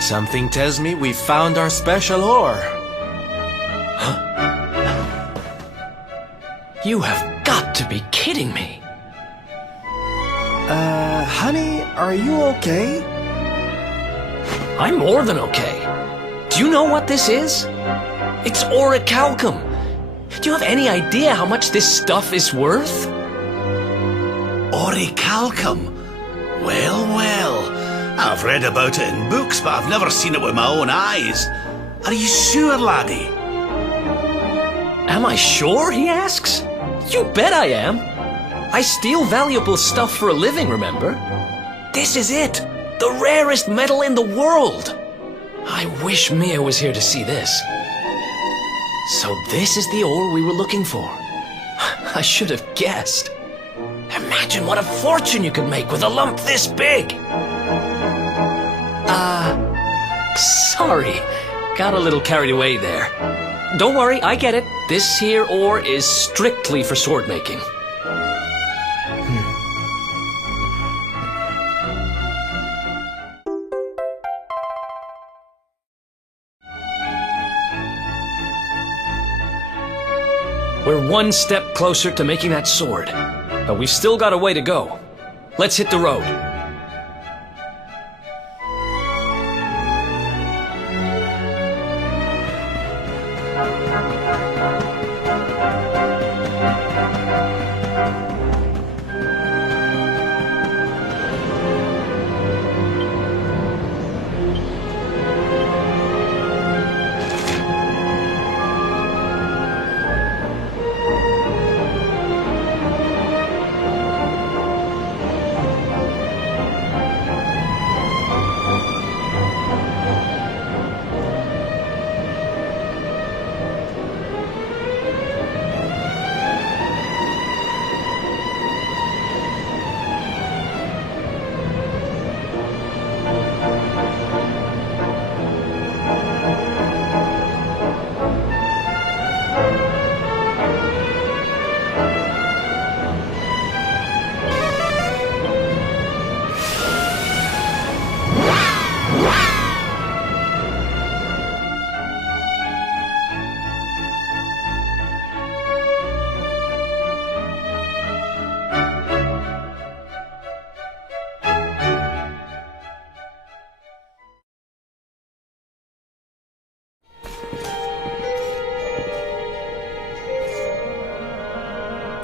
Something tells me we found our special ore. You have got to be kidding me. Honey, are you okay? I'm more than okay. Do you know what this is? It's orichalcum. Do you have any idea how much this stuff is worth? Orichalcum? Well, well. I've read about it in books, but I've never seen it with my own eyes. Are you sure, laddie? Am I sure, he asks? You bet I am. I steal valuable stuff for a living, remember? This is it. The rarest metal in the world. I wish Mia was here to see this. So this is the ore we were looking for. I should have guessed. Imagine what a fortune you could make with a lump this big. Sorry. Got a little carried away there. Don't worry, I get it. This here ore is strictly for sword making. We're one step closer to making that sword, but we've still got a way to go. Let's hit the road.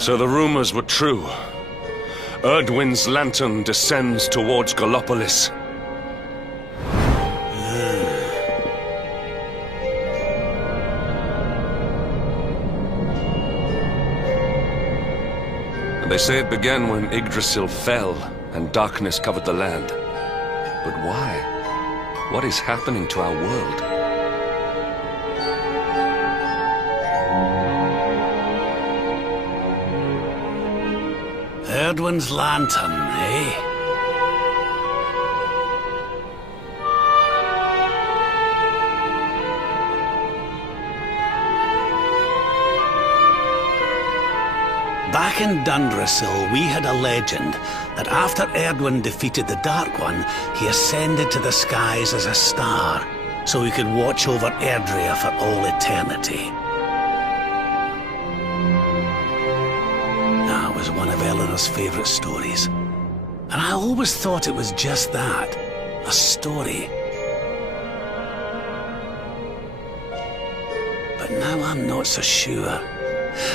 So the rumors were true. Erdwin's lantern descends towards Gallopolis. They say it began when Yggdrasil fell and darkness covered the land. But why? What is happening to our world? Erdwin's lantern, eh? Back in Dundrasil, we had a legend that after Erdwin defeated the Dark One, he ascended to the skies as a star, so he could watch over Erdrea for all eternity. That was one of Eleanor's favorite stories. And I always thought it was just that, a story. But now I'm not so sure.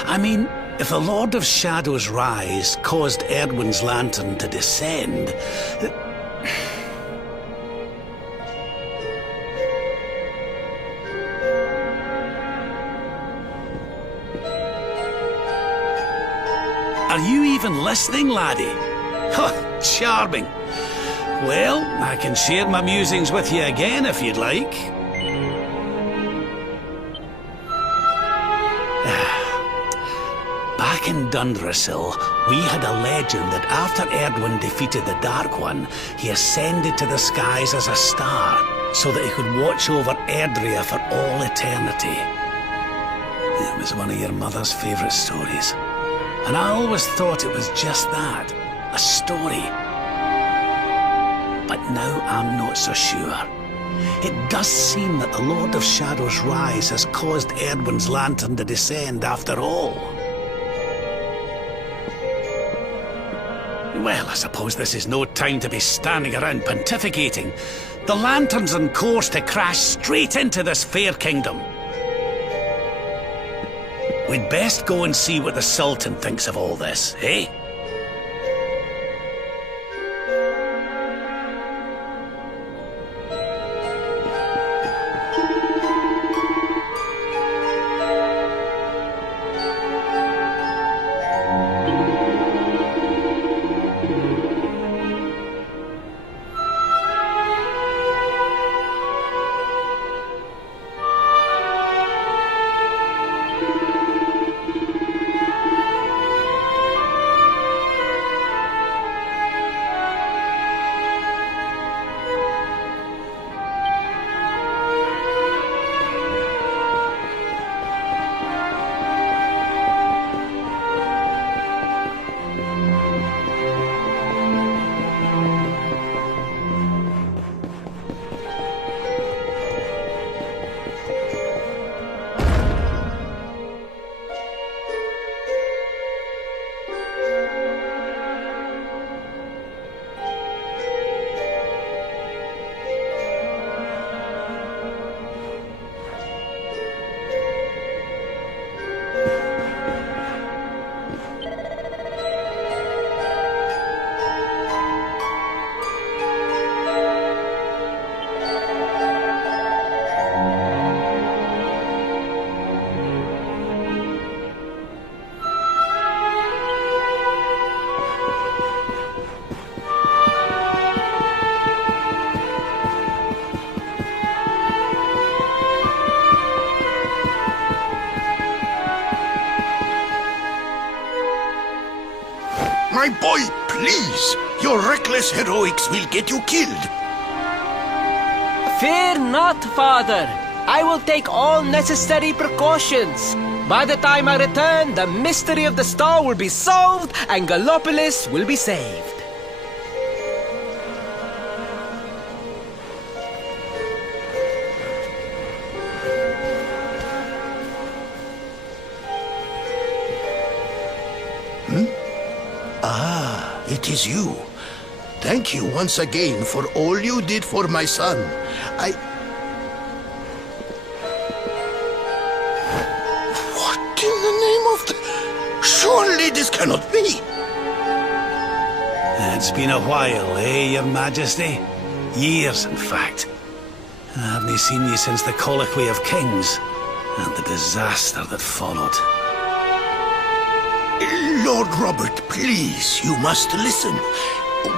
I mean, if the Lord of Shadow's rise caused Erdwin's lantern to descend... Are you even listening, laddie? Oh, charming. Well, I can share my musings with you again if you'd like. Back in Dundrasil, we had a legend that after Erdwin defeated the Dark One, he ascended to the skies as a star, so that he could watch over Erdrea for all eternity. It was one of your mother's favourite stories. And I always thought it was just that, a story. But now I'm not so sure. it does seem that the Lord of Shadow's rise has caused Erdwin's lantern to descend after all. Well, I suppose this is no time to be standing around pontificating. The lantern's on course to crash straight into this fair kingdom. We'd best go and see what the Sultan thinks of all this, eh? My boy, please! Your reckless heroics will get you killed! Fear not, father! I will take all necessary precautions. By the time I return, the mystery of the star will be solved and Gallopolis will be saved. It is you. Thank you once again for all you did for my son. What in the name of the... Surely this cannot be! It's been a while, eh, Your Majesty? Years, in fact. I haven't seen you since the Colloquy of Kings and the disaster that followed. Lord Robert, please, you must listen.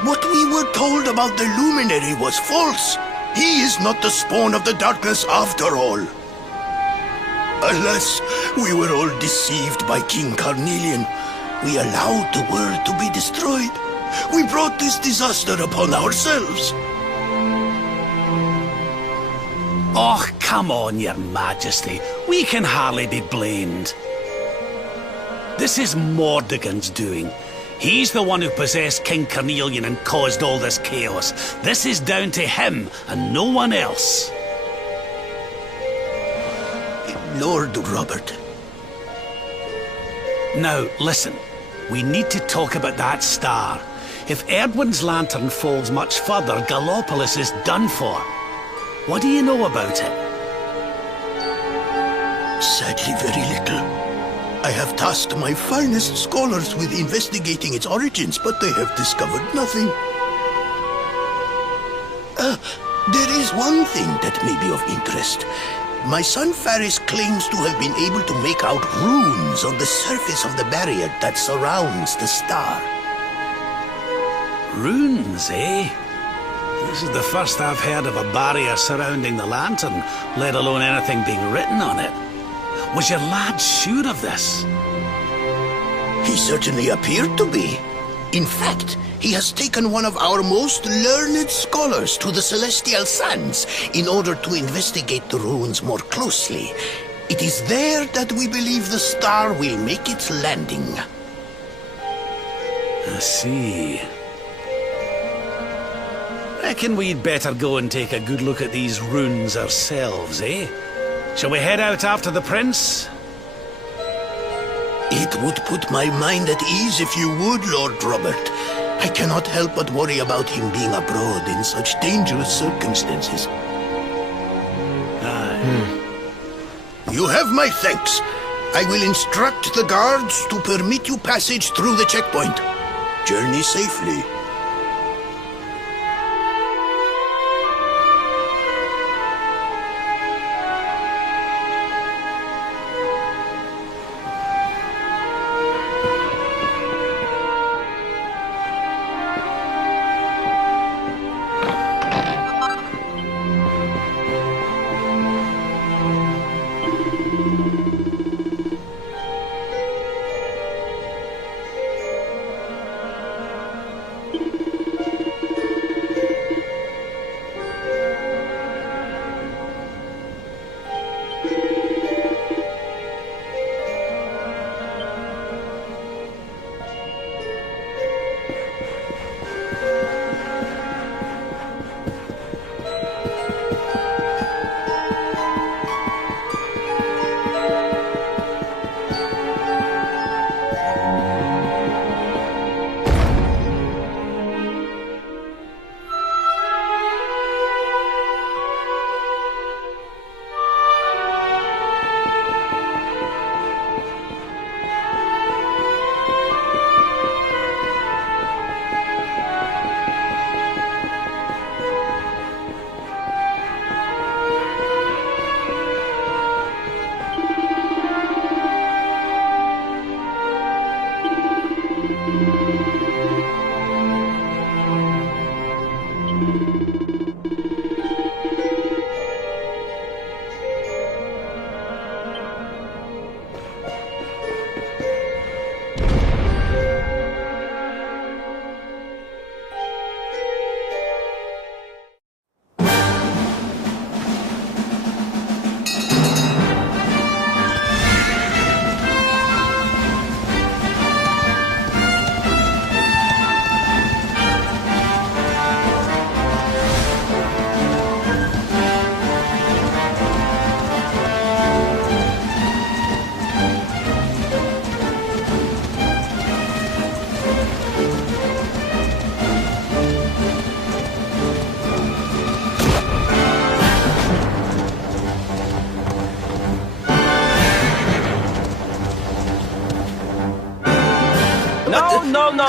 What we were told about the Luminary was false. He is not the spawn of the darkness after all. Alas, we were all deceived by King Carnelian. We allowed the world to be destroyed. We brought this disaster upon ourselves. Oh, come on, Your Majesty. We can hardly be blamed. This is Mordegon's doing. He's the one who possessed King Carnelian and caused all this chaos. This is down to him and no one else. Lord Robert. Now, listen. We need to talk about that star. If Erdwin's lantern falls much further, Gallopolis is done for. What do you know about it? Sadly, very little. I have tasked my finest scholars with investigating its origins, but they have discovered nothing. There is one thing that may be of interest. My son Faris claims to have been able to make out runes on the surface of the barrier that surrounds the star. Runes, eh? This is the first I've heard of a barrier surrounding the lantern, let alone anything being written on it. Was your lad sure of this? He certainly appeared to be. In fact, he has taken one of our most learned scholars to the Celestial Sands in order to investigate the runes more closely. It is there that we believe the star will make its landing. I see. Reckon we'd better go and take a good look at these runes ourselves, eh? Shall we head out after the prince? It would put my mind at ease if you would, Lord Robert. I cannot help but worry about him being abroad in such dangerous circumstances. You have my thanks. I will instruct the guards to permit you passage through the checkpoint. Journey safely.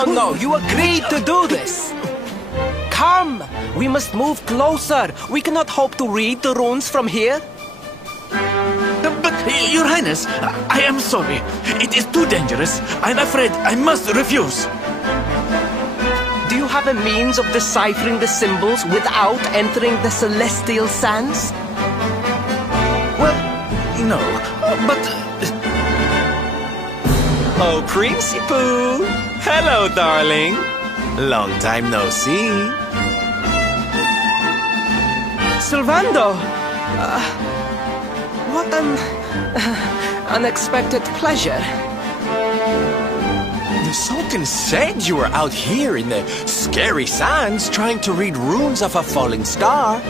No, you agreed to do this. Come, we must move closer. We cannot hope to read the runes from here. But, Your Highness, I am sorry. It is too dangerous. I'm afraid I must refuse. Do you have a means of deciphering the symbols without entering the celestial sands? Well, no, but... Oh, Principal! Hello, darling. Long time no see. Sylvando! What an unexpected pleasure. The Sultan said you were out here in the scary sands trying to read runes of a falling star.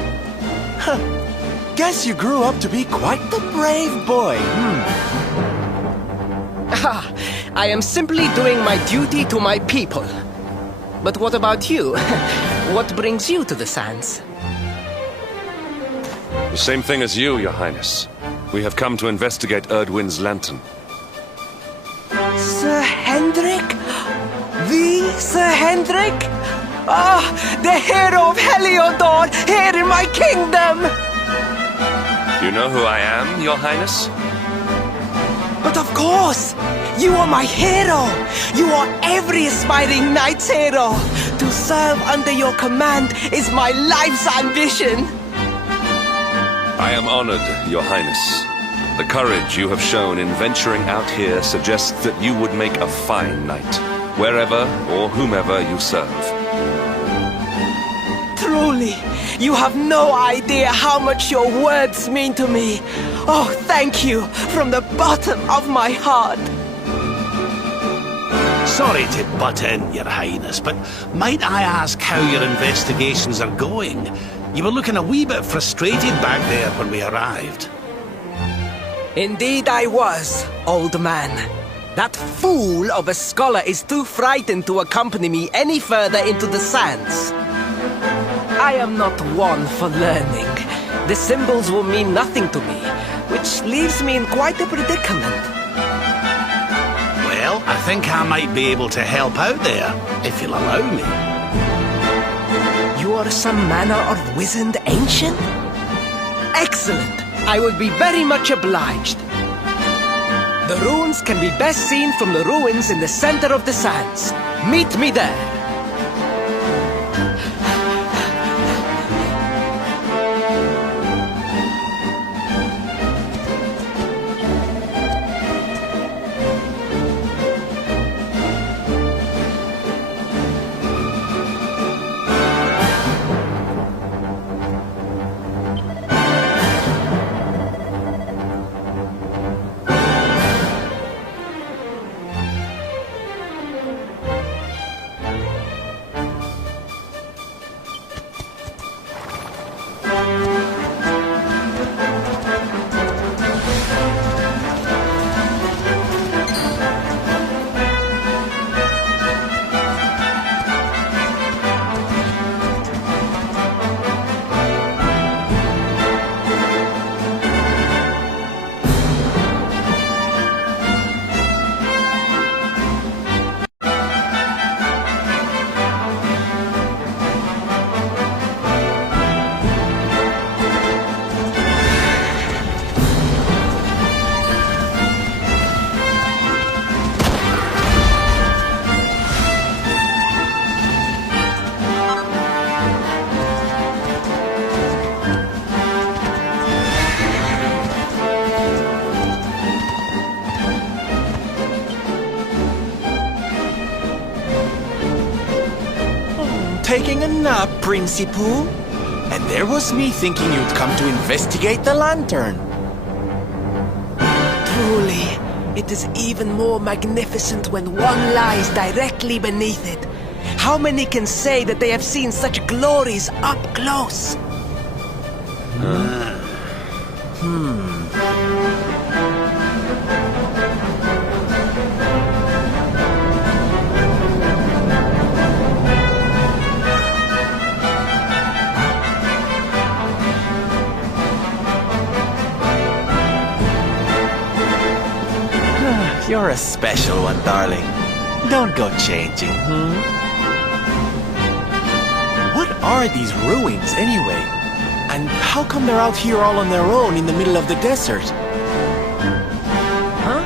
Huh. Guess you grew up to be quite the brave boy, I am simply doing my duty to my people. But what about you? What brings you to the sands? The same thing as you, Your Highness. We have come to investigate Erdwin's lantern. Sir Hendrik? The Sir Hendrik? Ah, the hero of Heliodor, here in my kingdom! You know who I am, Your Highness? But of course! You are my hero! You are every aspiring knight's hero! To serve under your command is my life's ambition! I am honored, Your Highness. The courage you have shown in venturing out here suggests that you would make a fine knight, wherever or whomever you serve. Truly, you have no idea how much your words mean to me. Oh, thank you from the bottom of my heart. sorry to butt in, Your Highness, but might I ask how your investigations are going? You were looking a wee bit frustrated back there when we arrived. Indeed I was, old man. That fool of a scholar is too frightened to accompany me any further into the sands. I am not one for learning. The symbols will mean nothing to me, which leaves me in quite a predicament. Well, I think I might be able to help out there, if you'll allow me. You are some manner of wizened ancient? Excellent! I would be very much obliged. The runes can be best seen from the ruins in the center of the sands. Meet me there. Taking a nap, Principal? And there was me thinking you'd come to investigate the lantern. Truly, it is even more magnificent when one lies directly beneath it. How many can say that they have seen such glories up close? You're a special one, darling. Don't go changing, What are these ruins, anyway? And how come they're out here all on their own in the middle of the desert? Huh?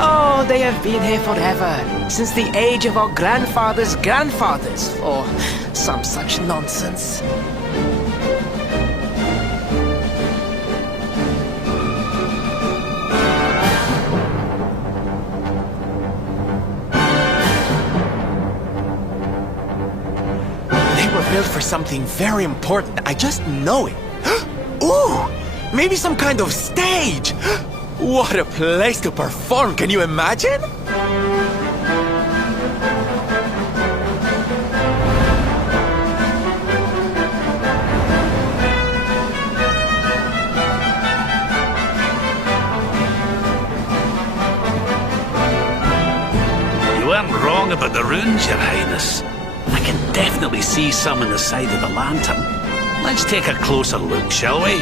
Oh, they have been here forever. Since the age of our grandfathers' grandfathers, or some such nonsense. Built for something very important. I just know it. Ooh! Maybe some kind of stage! What a place to perform! Can you imagine? You weren't wrong about the runes, Your Highness. I can definitely see some on the side of the lantern. Let's take a closer look, shall we?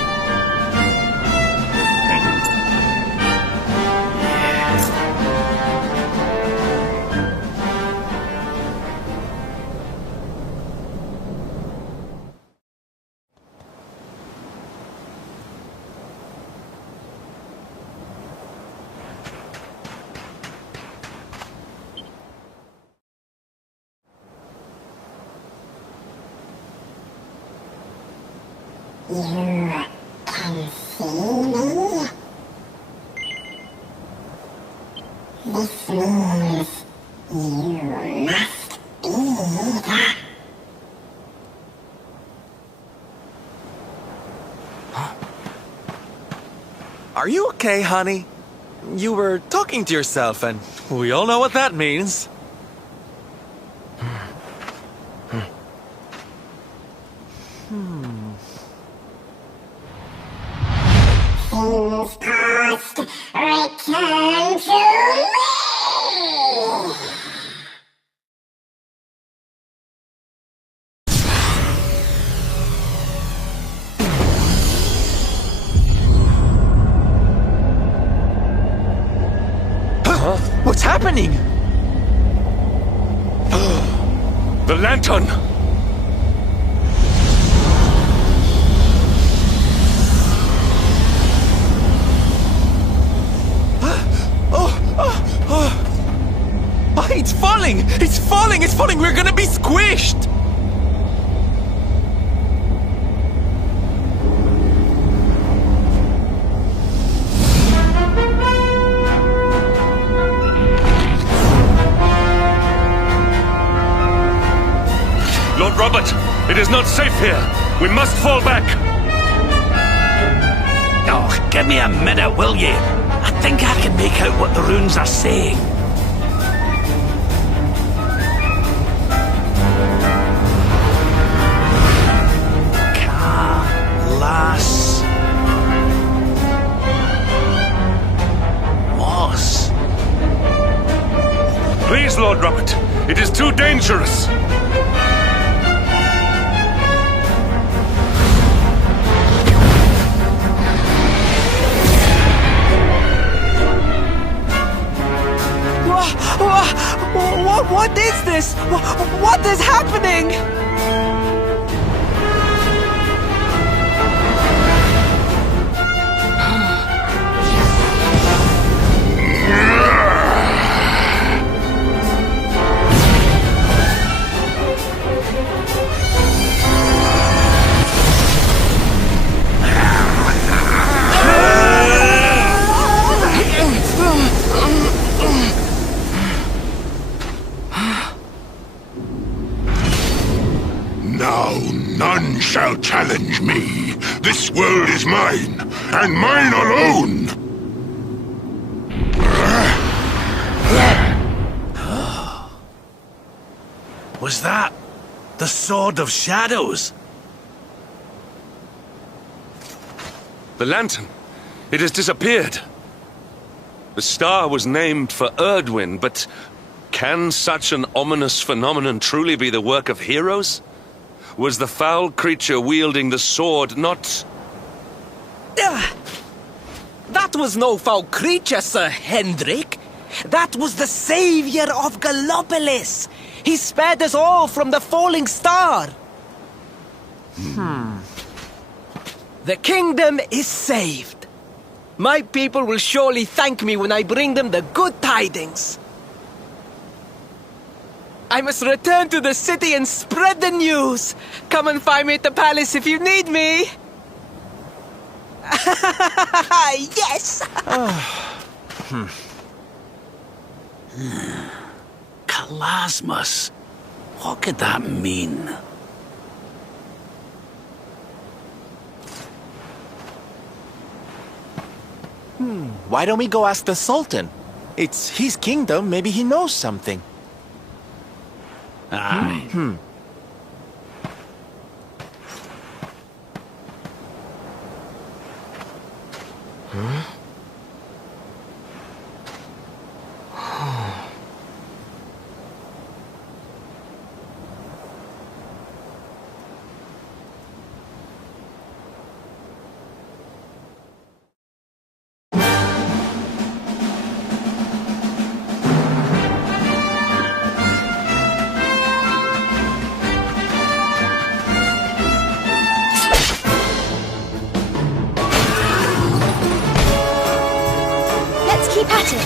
You can see me? This means you must be the... Are you okay, honey? You were talking to yourself, and we all know what that means. Return to me! Huh? What's happening? The lantern! Oh, it's falling! It's falling! It's falling! We're gonna be squished! Lord Robert, it is not safe here. We must fall back. Oh, give me a minute, will ye? I think I can make out what the runes are saying. Las Moss. Please, Lord Robert, it is too dangerous. What is this? What is happening? Now none shall challenge me. This world is mine, and mine alone. Was that the Sword of Shadows? The lantern. It has disappeared. The star was named for Erdwin, but can such an ominous phenomenon truly be the work of heroes? Was the foul creature wielding the sword not... That was no foul creature, Sir Hendrik. That was the savior of Gallopolis. He spared us all from the falling star. The kingdom is saved. My people will surely thank me when I bring them the good tidings. I must return to the city and spread the news. Come and find me at the palace if you need me. Yes! Kalasmus. What could that mean? Why don't we go ask the Sultan? It's his kingdom, maybe he knows something. Aye. Keep at it.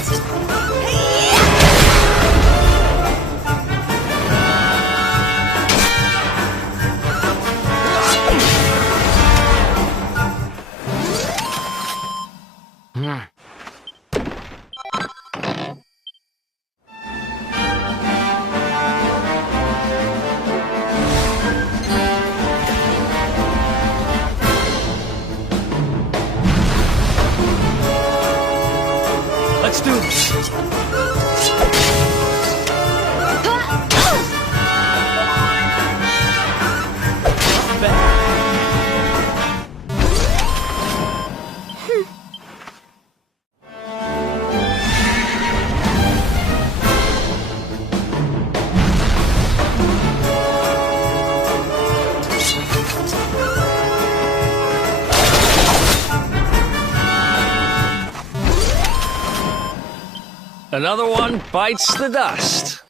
Let's do this. Another one bites the dust.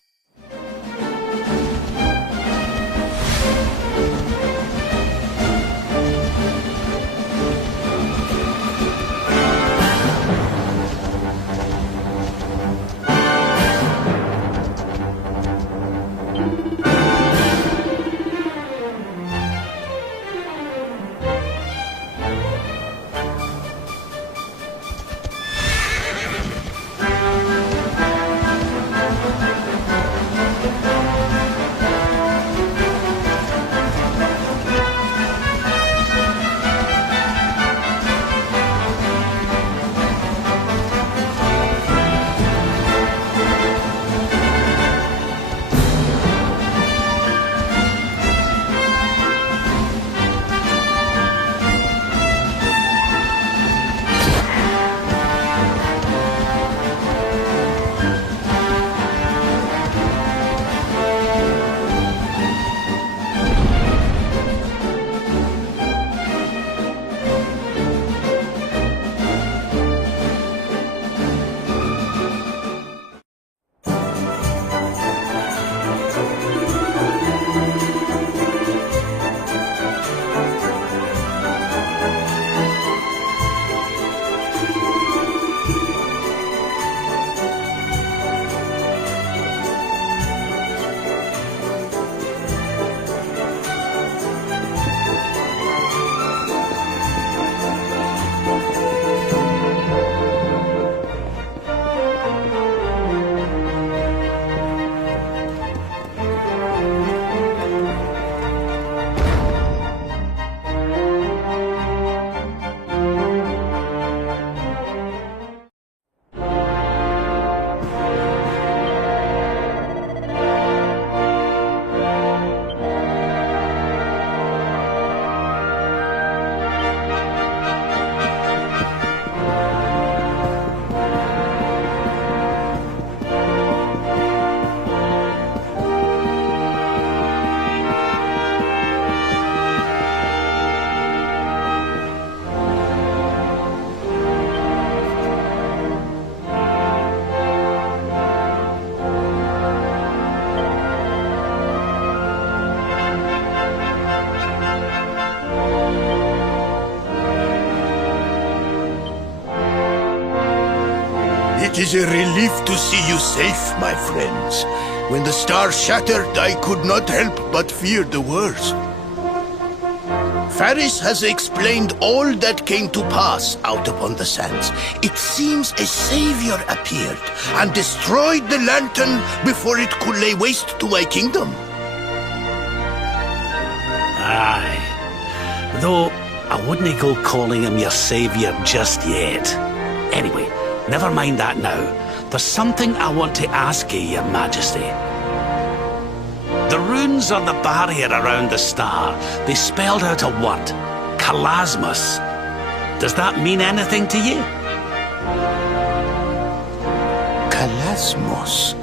It is a relief to see you safe, my friends. When the star shattered, I could not help but fear the worst. Faris has explained all that came to pass out upon the sands. It seems a savior appeared and destroyed the lantern before it could lay waste to my kingdom. Aye. Though, I wouldn't go calling him your savior just yet. Anyway, never mind that now. There's something I want to ask you, Your Majesty. The runes on the barrier around the star, they spelled out a word. Kalasmus. Does that mean anything to you? Kalasmos?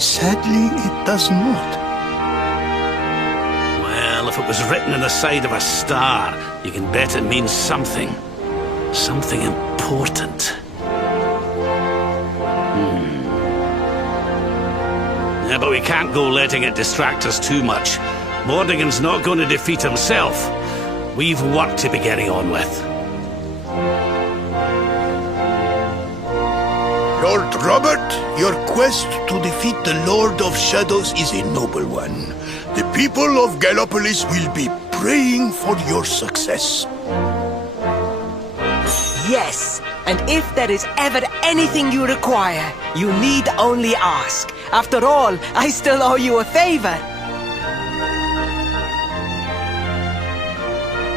Sadly, it does not. Well, if it was written on the side of a star, you can bet it means something. Something important. Yeah, but we can't go letting it distract us too much. Mordigan's not going to defeat himself. We've work to be getting on with. Lord Robert, your quest to defeat the Lord of Shadows is a noble one. The people of Gallopolis will be praying for your success. Yes, and if there is ever anything you require, you need only ask. After all, I still owe you a favor.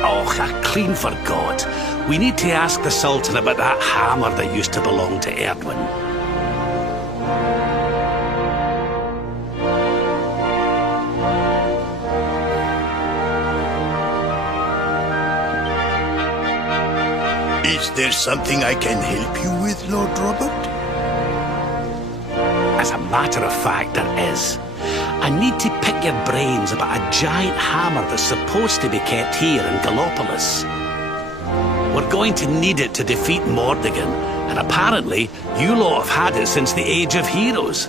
Oh, I clean forgot. We need to ask the Sultan about that hammer that used to belong to Erdwin. Is there something I can help you with, Lord Robert? As a matter of fact, there is. I need to pick your brains about a giant hammer that's supposed to be kept here in Gallopolis. We're going to need it to defeat Mordegon, and apparently you lot have had it since the Age of Heroes.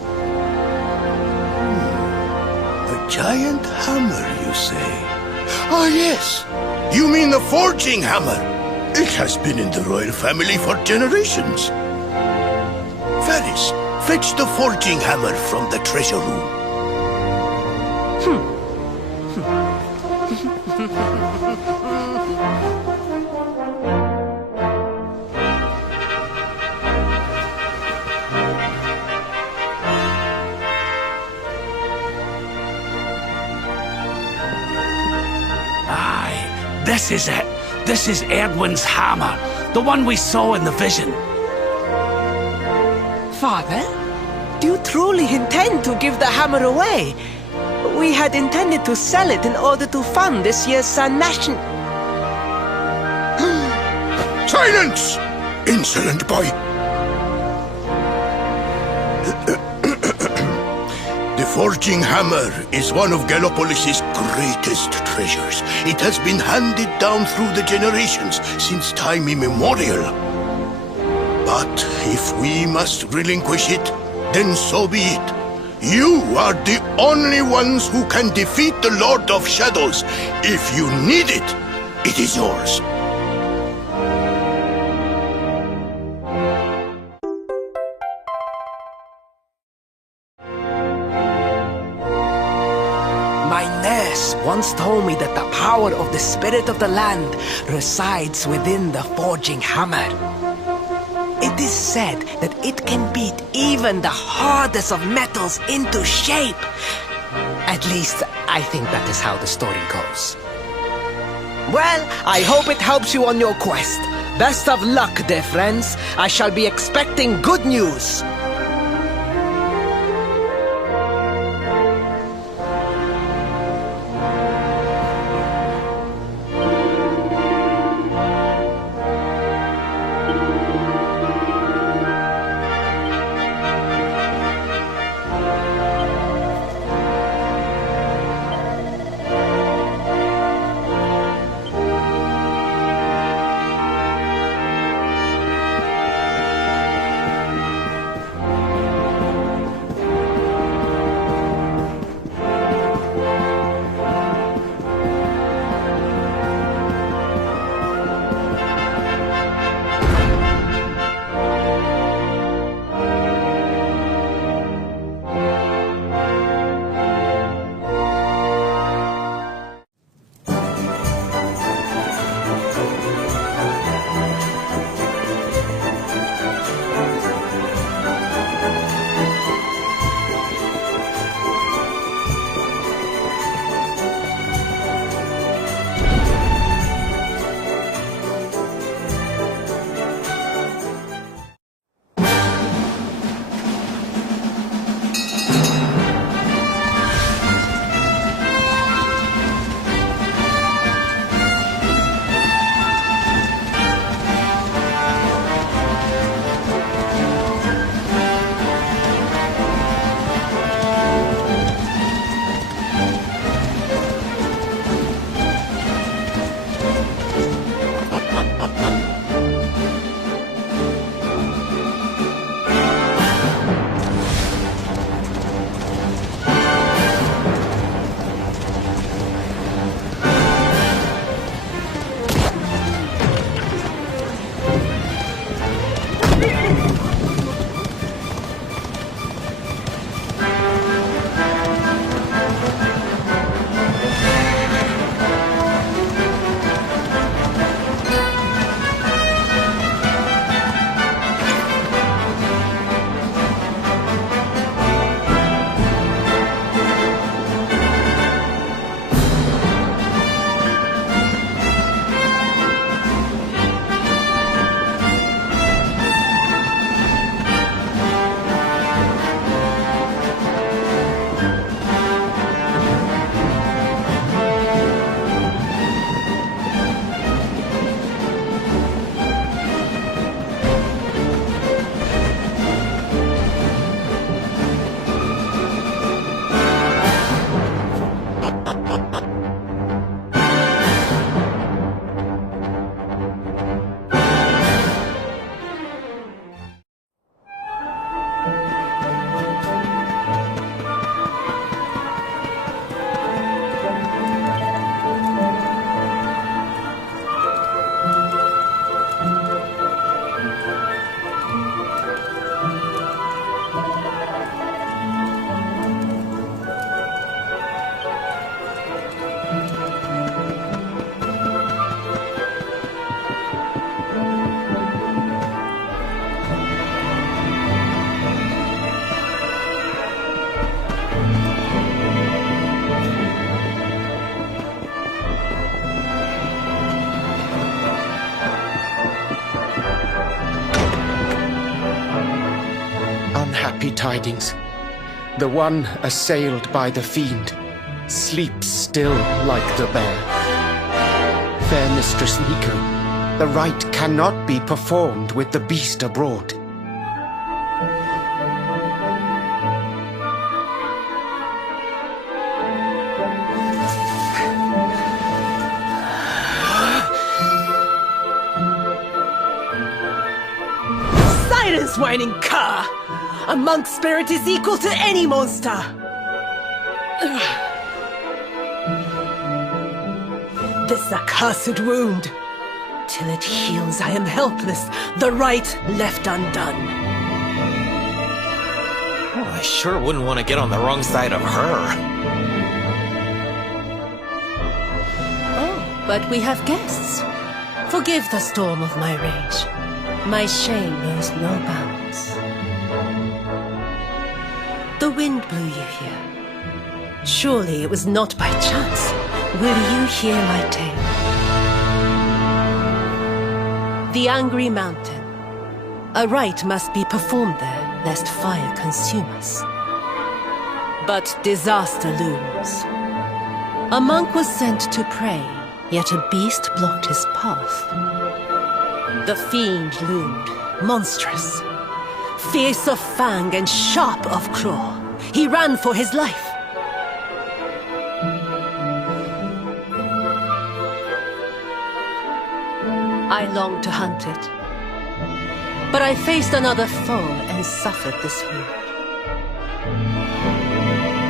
A giant hammer, you say? Ah, yes. You mean the forging hammer? It has been in the royal family for generations. Varys, fetch the forging hammer from the treasure room. This is it. This is Erdwin's hammer, the one we saw in the vision. Father, do you truly intend to give the hammer away? We had intended to sell it in order to fund this year's Sun Nation. Silence! Insolent boy! The forging hammer is one of Gallopolis' greatest treasures. It has been handed down through the generations since time immemorial. But if we must relinquish it, then so be it. You are the only ones who can defeat the Lord of Shadows. If you need it, it is yours. My nurse once told me that the power of the spirit of the land resides within the forging hammer. It is said that it can beat even the hardest of metals into shape. At least, I think that is how the story goes. Well, I hope it helps you on your quest. Best of luck, dear friends. I shall be expecting good news. happy tidings. The one assailed by the fiend sleeps still like the bear. Fair Mistress Nico, the rite cannot be performed with the beast abroad. Silence, whining cur! A monk's spirit is equal to any monster! This accursed wound. Till it heals, I am helpless, the rite left undone. Oh, I sure wouldn't want to get on the wrong side of her. Oh, but we have guests. Forgive the storm of my rage. My shame knows no bounds. The wind blew you here. Surely it was not by chance. Will you hear my tale? The Angry Mountain. A rite must be performed there, lest fire consume us. But disaster looms. A monk was sent to pray, yet a beast blocked his path. The fiend loomed, monstrous. Fierce of fang and sharp of claw. He ran for his life. I longed to hunt it. But I faced another foe and suffered this wound.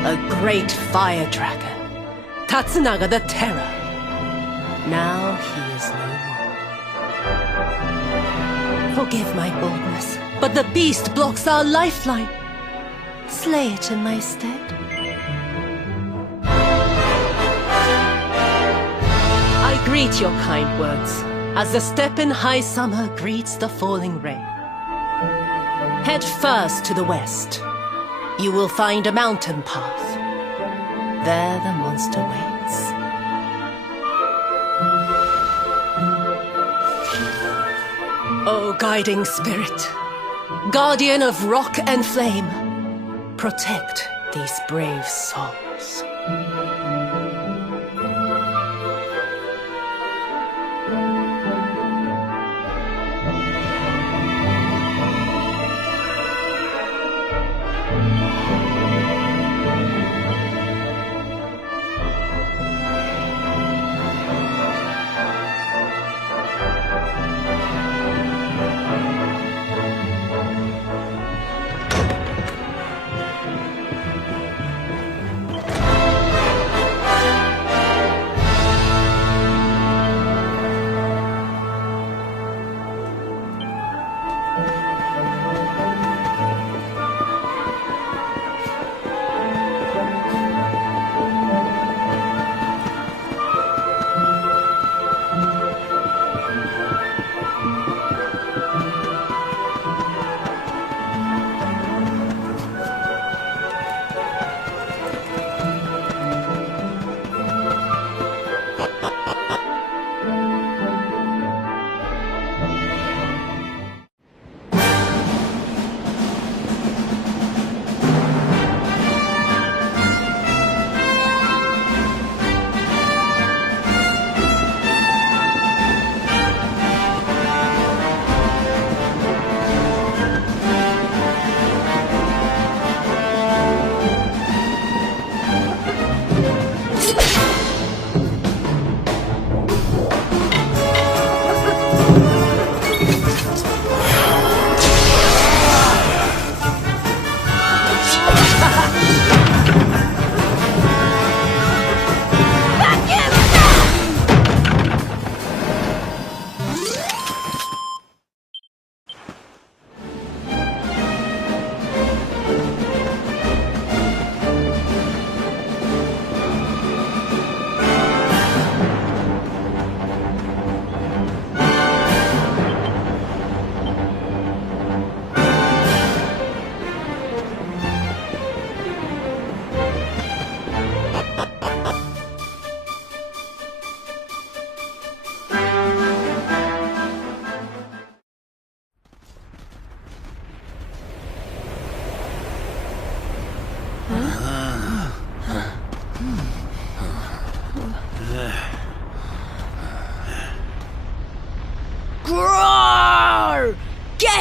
A great fire dragon. Tatsunaga the Terror. Now he is no more. Forgive my boldness, but the beast blocks our lifeline. Slay it in my stead. I greet your kind words, as the steppe in high summer greets the falling rain. Head first to the west. You will find a mountain path. There the monster waits. O guiding spirit, guardian of rock and flame, protect these brave souls.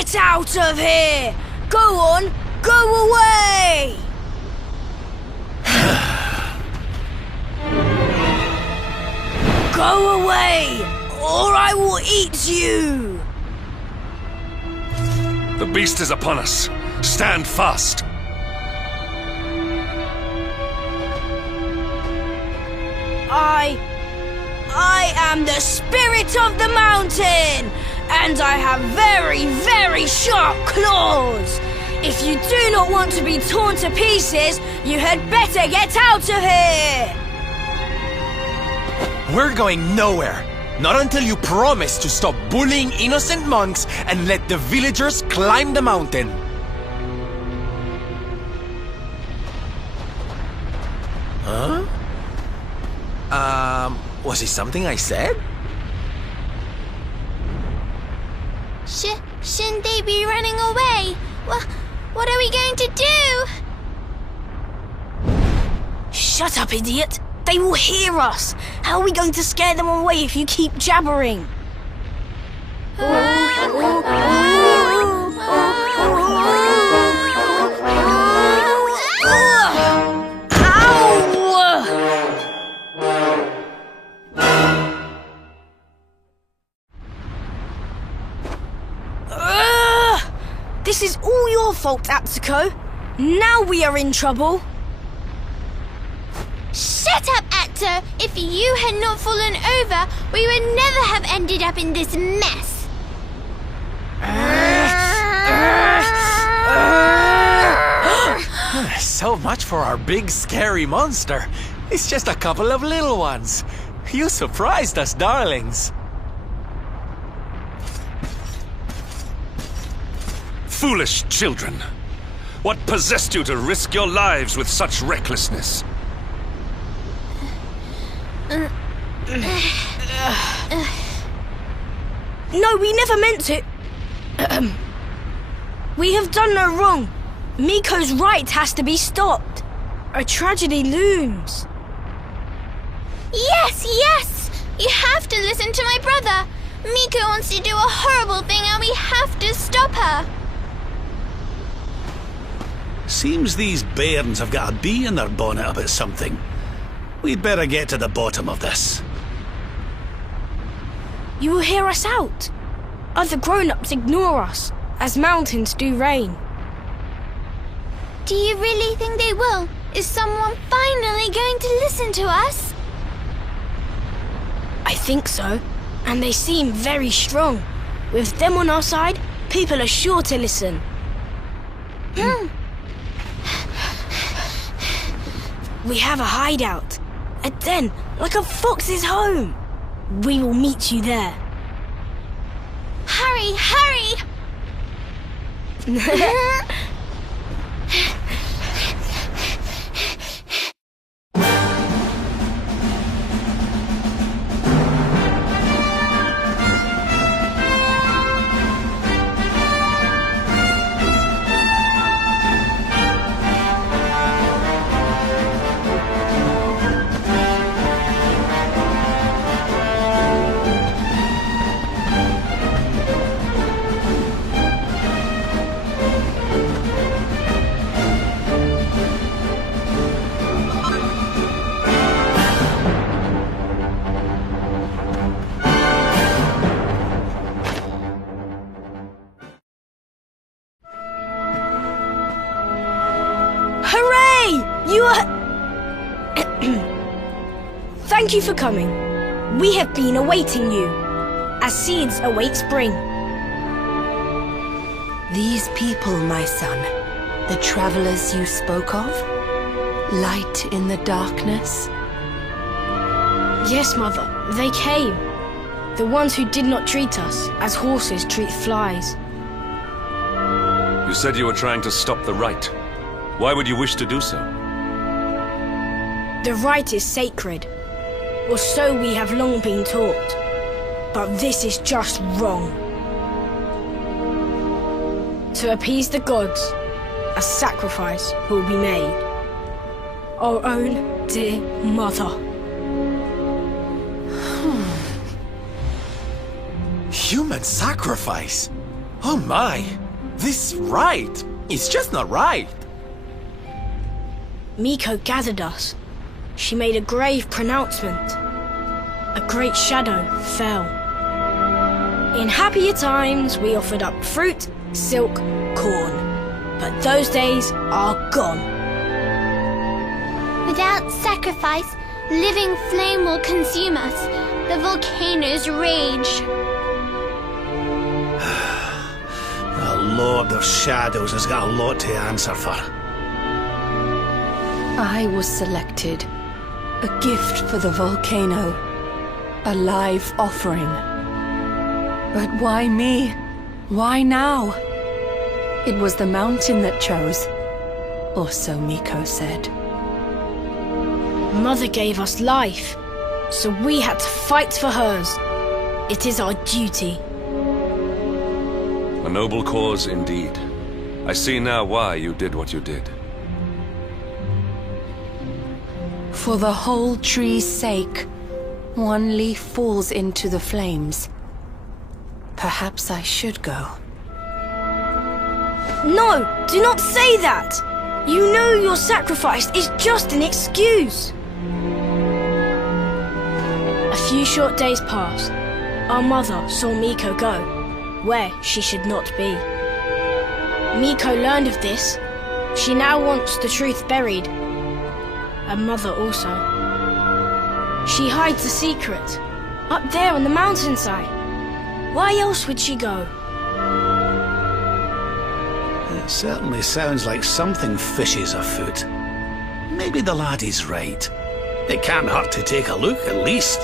Get out of here! Go on, go away! Go away, or I will eat you! The beast is upon us. Stand fast. I am the spirit of the mountain, and I have very, very sharp claws. If you do not want to be torn to pieces, you had better get out of here. We're going nowhere. Not until you promise to stop bullying innocent monks and let the villagers climb the mountain. Huh? Was it something I said? Shouldn't they be running away? What are we going to do? Shut up, idiot! They will hear us! How are we going to scare them away if you keep jabbering? This is all your fault, Atsuko. Now we are in trouble. Shut up, Atto! If you had not fallen over, we would never have ended up in this mess. So much for our big scary monster. It's just a couple of little ones. You surprised us, darlings. Foolish children. What possessed you to risk your lives with such recklessness? No, we never meant to. We have done no wrong. Miko's right has to be stopped. A tragedy looms. Yes! You have to listen to my brother. Miko wants to do a horrible thing and we have to stop her. Seems these bairns have got a bee in their bonnet about something. We'd better get to the bottom of this. You will hear us out. Other grown-ups ignore us, as mountains do rain. Do you really think they will? Is someone finally going to listen to us? I think so, and they seem very strong. With them on our side, people are sure to listen. We have a hideout. A den, like a fox's home. We will meet you there. Hurry! Thank you for coming. We have been awaiting you, as seeds await spring. These people, my son, the travelers you spoke of? Light in the darkness? Yes, Mother, they came. The ones who did not treat us as horses treat flies. You said you were trying to stop the right. Why would you wish to do so? The right is sacred, or so we have long been taught. But this is just wrong. To appease the gods, a sacrifice will be made. Our own dear mother. Human sacrifice? Oh my! This right is just not right. Miko gathered us. She made a grave pronouncement. A great shadow fell. In happier times, we offered up fruit, silk, corn. But those days are gone. Without sacrifice, living flame will consume us. The volcanoes rage. The Lord of Shadows has got a lot to answer for. I was selected. A gift for the volcano. A live offering. But why me? Why now? It was the mountain that chose. Or so Miko said. Mother gave us life, so we had to fight for hers. It is our duty. A noble cause indeed. I see now why you did what you did. For the whole tree's sake, one leaf falls into the flames. Perhaps I should go. No, do not say that! You know your sacrifice is just an excuse. A few short days passed. Our mother saw Miko go, where she should not be. Miko learned of this. She now wants the truth buried. And Mother also. She hides the secret, up there on the mountainside. Why else would she go? It certainly sounds like something fishy's afoot. Maybe the laddie's right. It can't hurt to take a look, at least.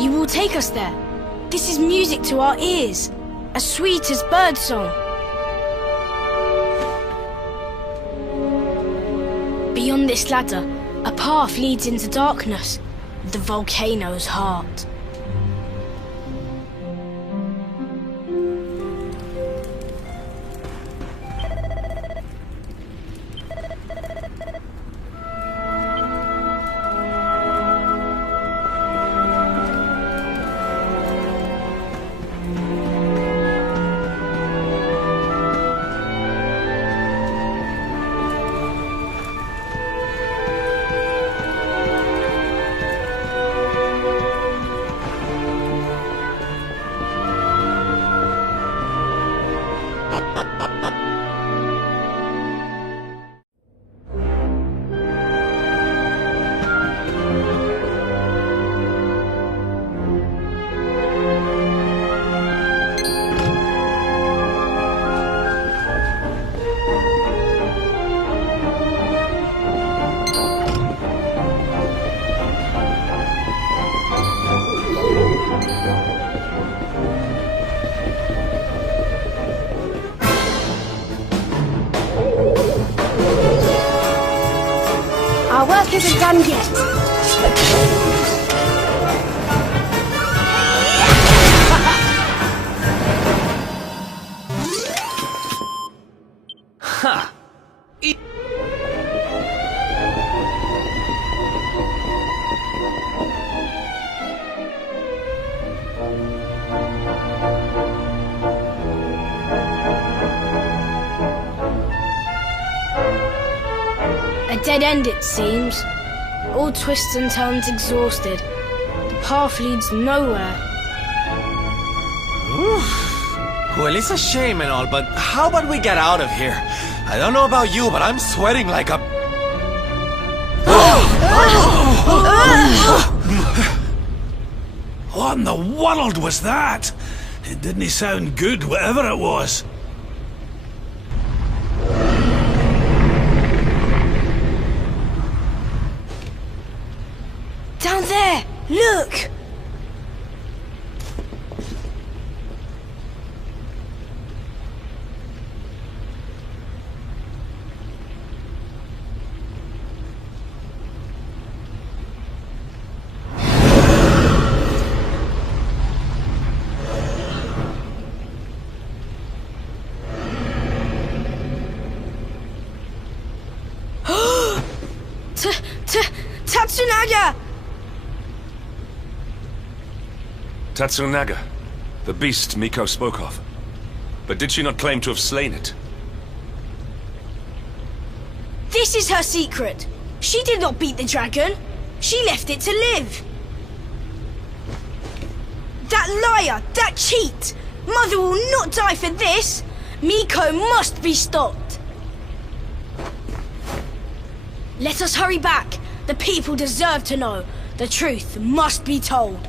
You will take us there. This is music to our ears, as sweet as birdsong. Beyond this ladder, a path leads into darkness, the volcano's heart. Our work isn't done yet. Ha! A dead end, it seems. All twists and turns exhausted. The path leads nowhere. Well, it's a shame and all, but how about we get out of here? I don't know about you, but I'm sweating like a... What in the world was that? It didn't sound good, whatever it was. Down there! Look! Tatsunaga! Tatsunaga, The beast Miko spoke of. But did she not claim to have slain it? This is her secret. She did not beat the dragon. She left it to live. That liar! That cheat! Mother will not die for this! Miko must be stopped! Let us hurry back. The people deserve to know. The truth must be told.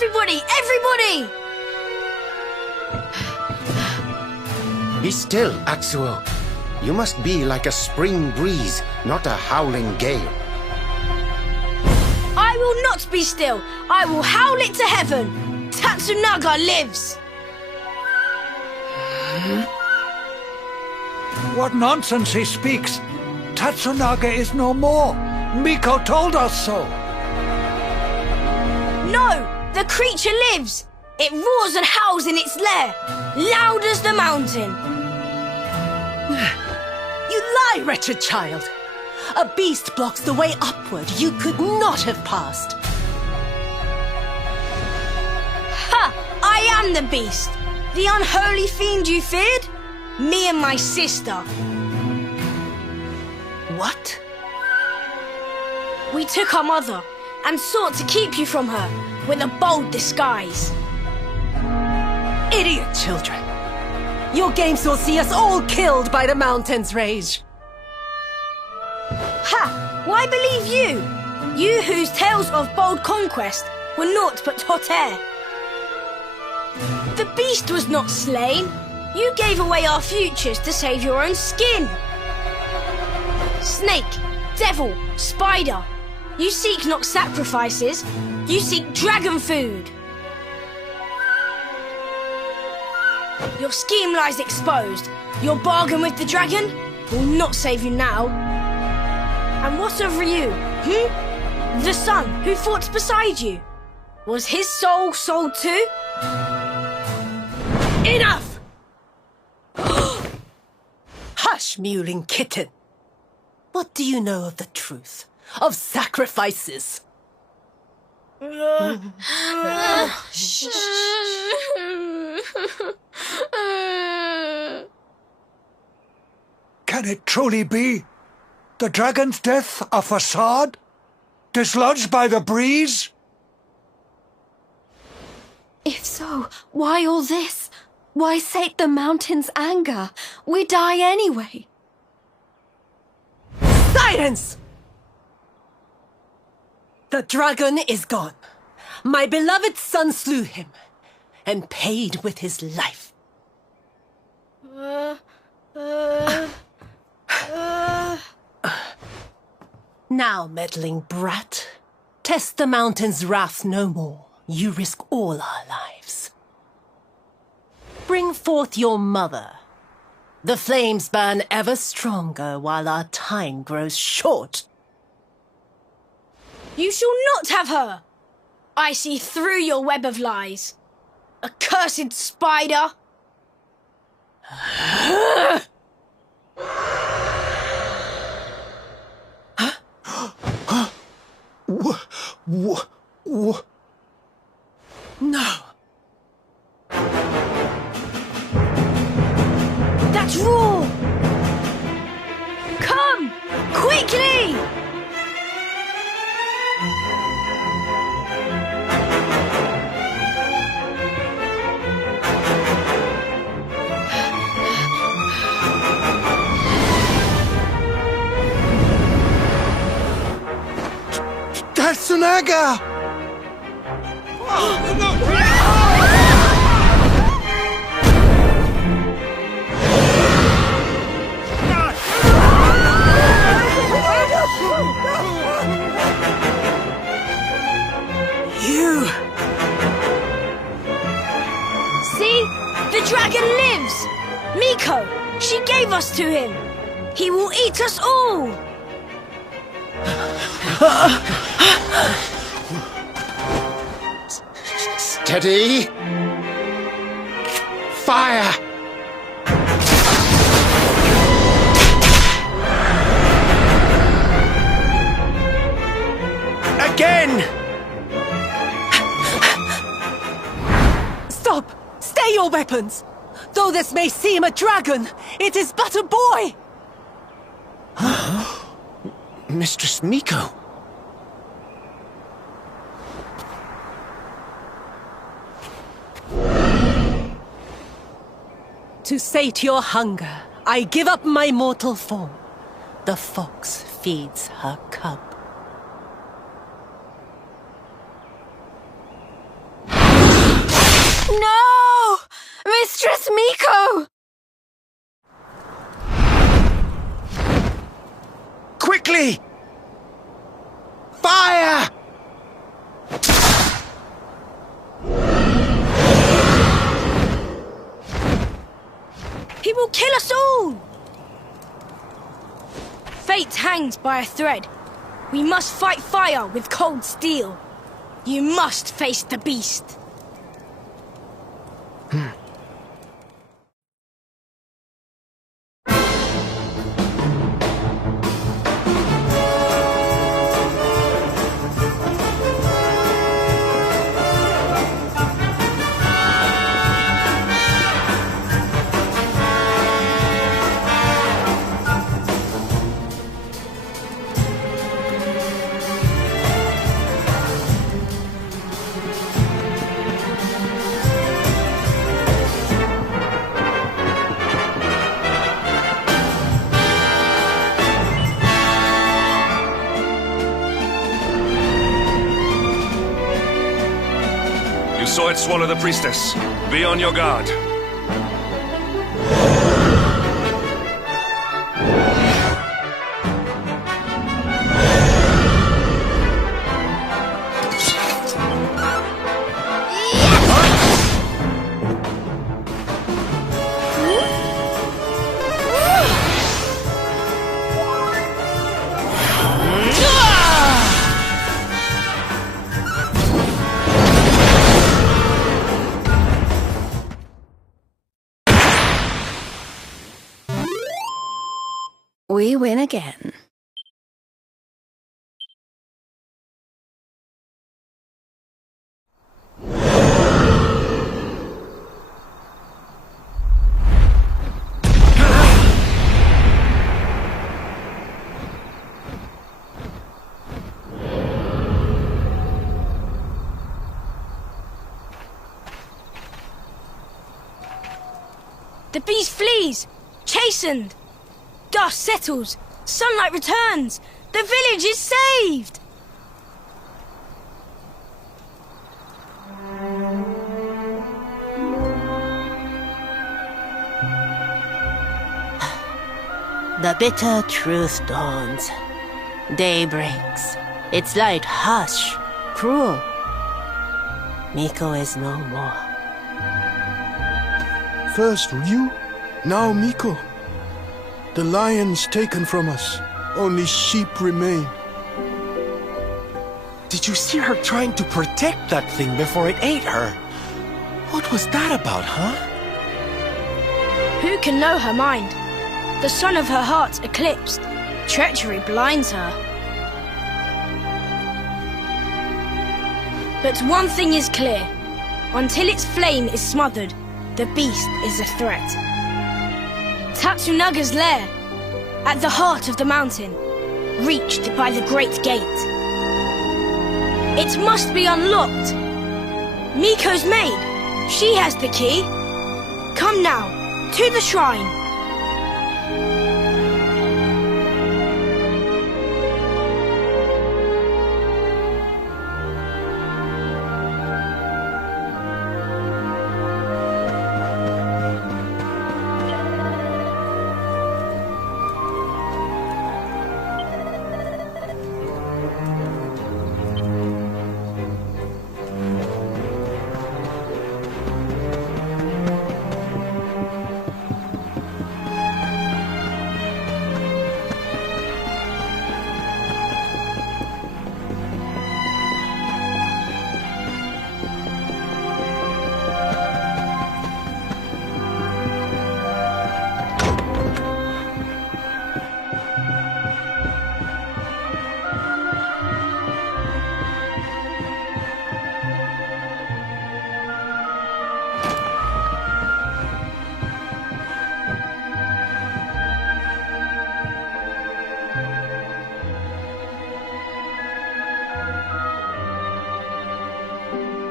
Everybody! Everybody! Be still, Atsuo. You must be like a spring breeze, not a howling gale. I will not be still. I will howl it to heaven. Tatsunaga lives. What nonsense he speaks! Tatsunaga is no more! Miko told us so! No! The creature lives! It roars and howls in its lair, loud as the mountain. You lie, wretched child! A beast blocks the way upward you could not have passed. Ha! I am the beast! The unholy fiend you feared? Me and my sister. What? We took our mother and sought to keep you from her with a bold disguise. Idiot children! Your games will see us all killed by the mountain's rage. Ha! Why believe you? You whose tales of bold conquest were naught but hot air. The beast was not slain. You gave away our futures to save your own skin. Snake, devil, spider, you seek not sacrifices, you seek dragon food. Your scheme lies exposed. Your bargain with the dragon will not save you now. And what of Ryu, The son who fought beside you? Was his soul sold too? Enough! Hush, mewling kitten. What do you know of the truth? Of sacrifices? Can it truly be? The dragon's death a facade? Dislodged by the breeze? If so, why all this? Why sate the mountain's anger? We die anyway. Silence! The dragon is gone. My beloved son slew him, and paid with his life. Now, meddling brat, test the mountain's wrath no more. You risk all our lives. Bring forth your mother. The flames burn ever stronger while our time grows short. You shall not have her! I see through your web of lies. Accursed spider! No. That's raw! Come! Quickly! That's an agger! You! See? The dragon lives! Miko! She gave us to him! He will eat us all! Steady! Fire! Again! Stop! Stay your weapons! Though this may seem a dragon, it is but a boy! Mistress Miko! To sate your hunger, I give up my mortal form. The fox feeds her cub. No! Mistress Miko! Quickly! Fire! He will kill us all! Fate hangs by a thread. We must fight fire with cold steel. You must face the beast. might swallow the priestess. Be on your guard. We win again. The beast flees! Chastened! Dust settles! Sunlight returns! The village is saved! The bitter truth dawns. Day breaks. Its light harsh, cruel. Miko is no more. First Ryu, now Miko. The lion's taken from us. Only sheep remain. Did you see her trying to protect that thing before it ate her? What was that about, huh? Who can know her mind? The sun of her heart eclipsed. Treachery blinds her. But one thing is clear. Until its flame is smothered, the beast is a threat. Tatsunaga's lair, at the heart of the mountain, reached by the great gate. It must be unlocked. Miko's maid, she has the key. Come now, to the shrine.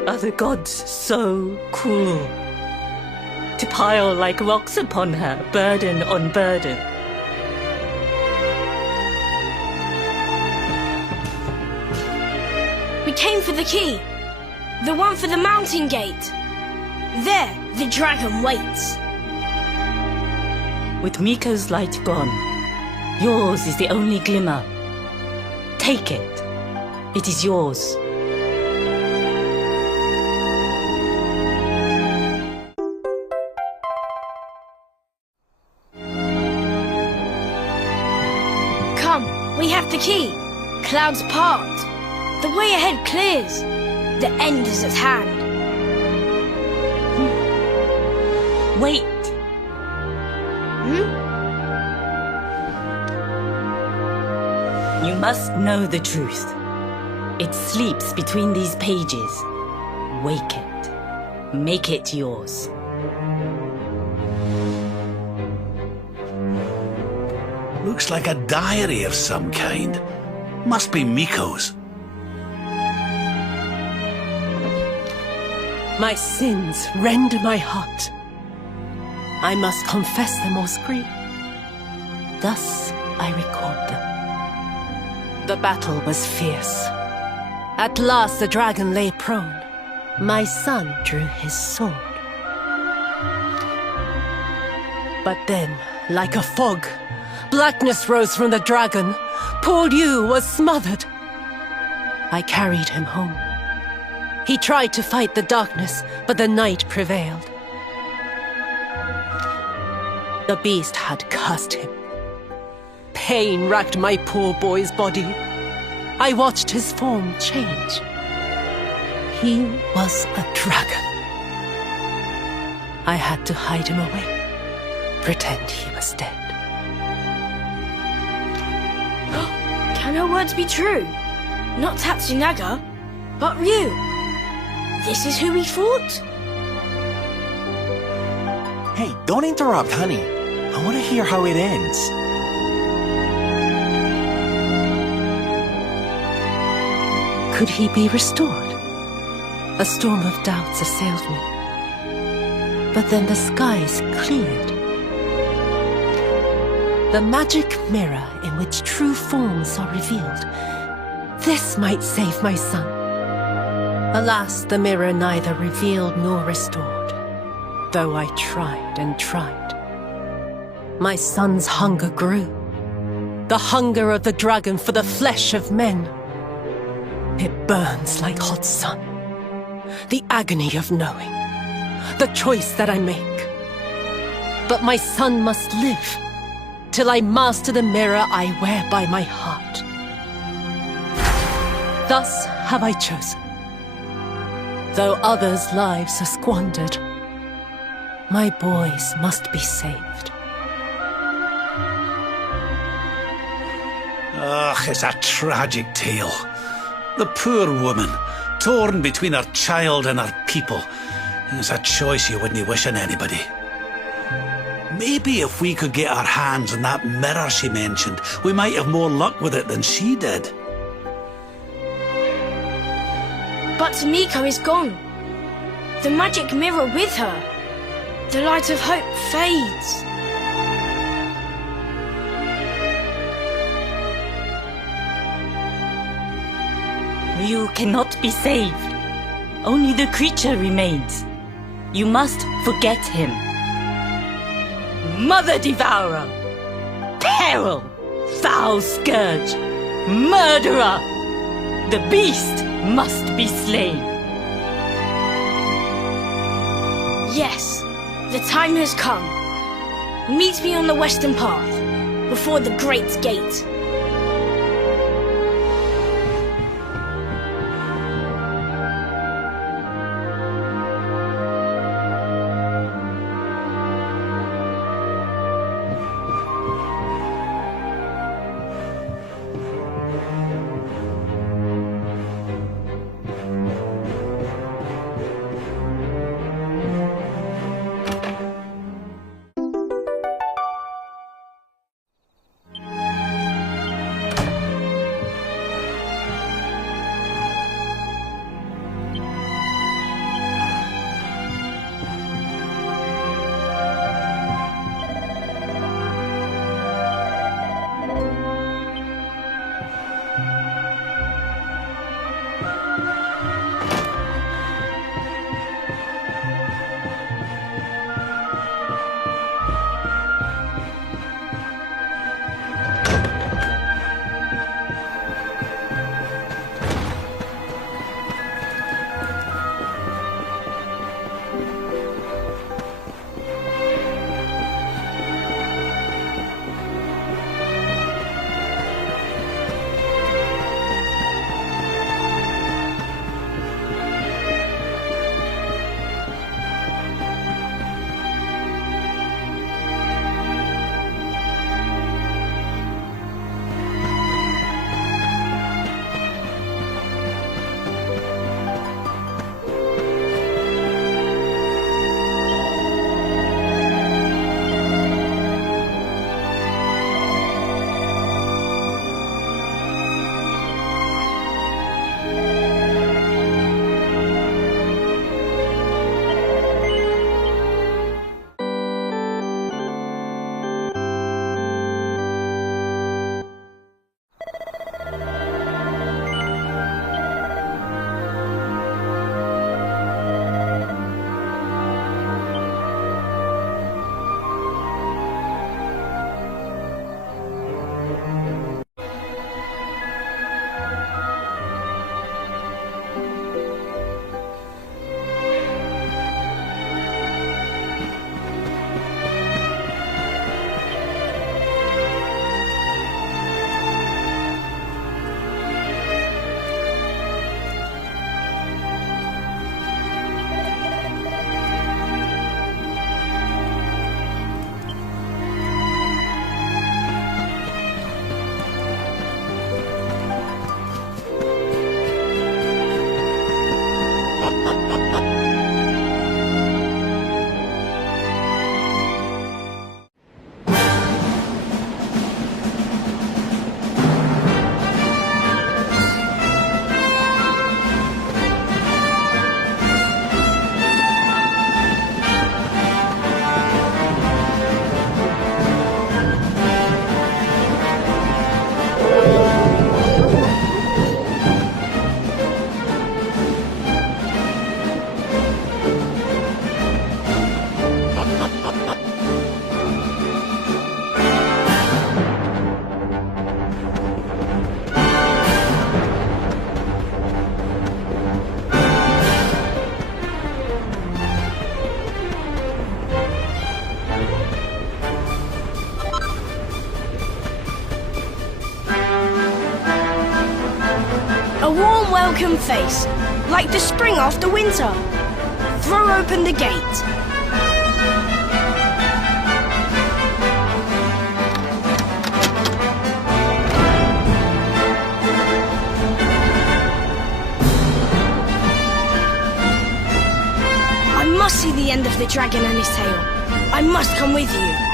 Are the gods so cruel? To pile like rocks upon her, burden on burden. We came for the key. The one for the mountain gate. There, the dragon waits. With Miko's light gone, yours is the only glimmer. Take it. It is yours. We have the key. Clouds part. The way ahead clears. The end is at hand. Wait. You must know the truth. It sleeps between these pages. Wake it. Make it yours. Looks like a diary of some kind. Must be Miko's. My sins rend my heart. I must confess them or scream. Thus I record them. The battle was fierce. At last the dragon lay prone. my son drew his sword. But then, like a fog, blackness rose from the dragon. Poor Yu was smothered. I carried him home. He tried to fight the darkness, but the night prevailed. The beast had cursed him. Pain racked my poor boy's body. I watched his form change. He was a dragon. I had to hide him away, pretend he was dead. Can her words be true? Not Tatsunaga, but Ryu. This is who we fought? Hey, don't interrupt, honey. I want to hear how it ends. Could he be restored? A storm of doubts assailed me. But then the skies cleared. The magic mirror in which true forms are revealed. This might save my son. Alas, the mirror neither revealed nor restored, though I tried and tried. My son's hunger grew. The hunger of the dragon for the flesh of men. It burns like hot sun. The agony of knowing. The choice that I make. But my son must live, till I master the mirror I wear by my heart. Thus have I chosen. Though others' lives are squandered, my boys must be saved. Ugh, it's a tragic tale. The poor woman, torn between her child and her people. It's a choice you wouldn't wish on anybody. Maybe if we could get our hands on that mirror she mentioned, we might have more luck with it than she did. But Miko is gone. The magic mirror with her. The light of hope fades. You cannot be saved. Only the creature remains. You must forget him. Mother Devourer! Peril! Foul Scourge! Murderer! The beast must be slain. Yes, the time has come. Meet me on the western path, before the great gate. welcome face, like the spring after winter. Throw open the gate. I must see the end of the dragon and his tail. I must come with you.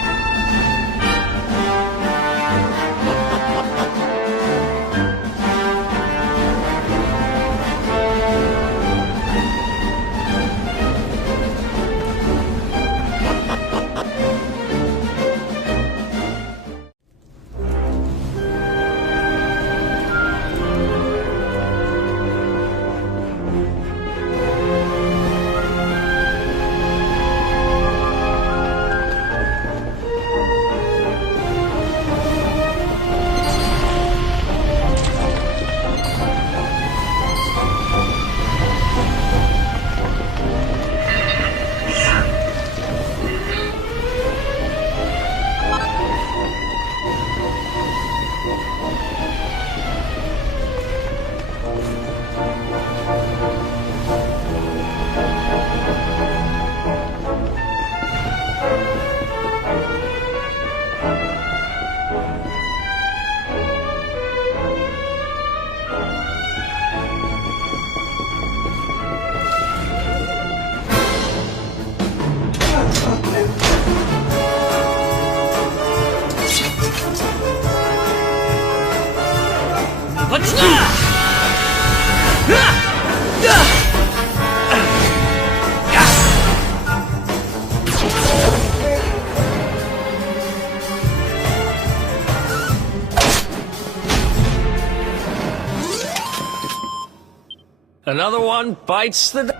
Another one bites the dust.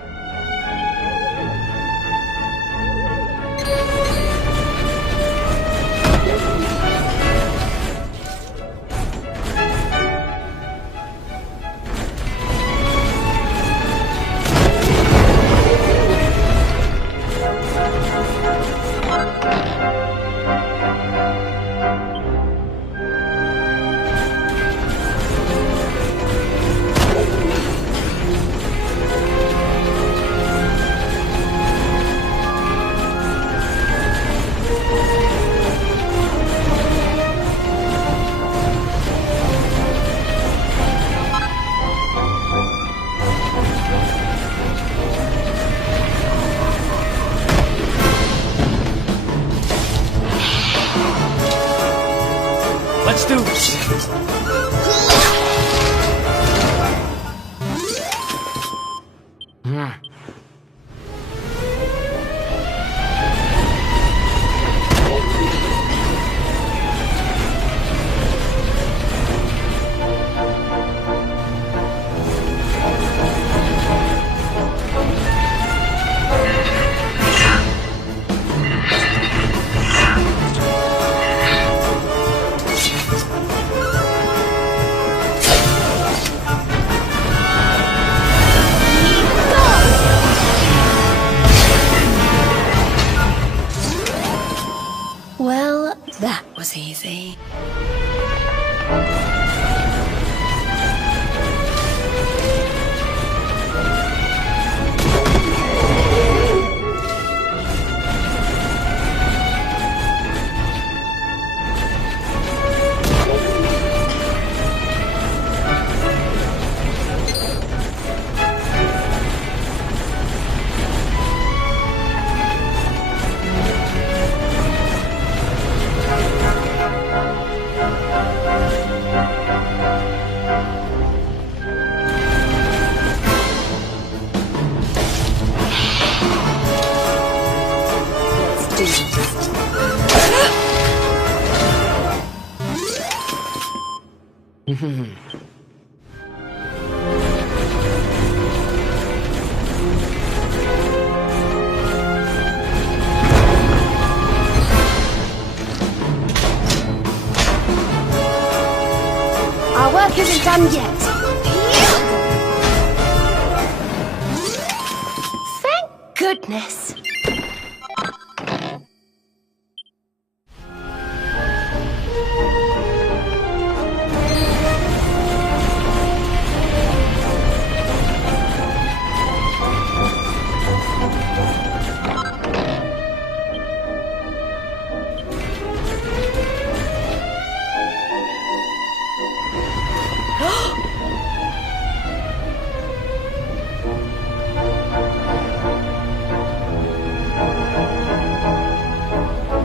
Let's do this. Well, that was easy. Our work isn't done yet. Thank goodness.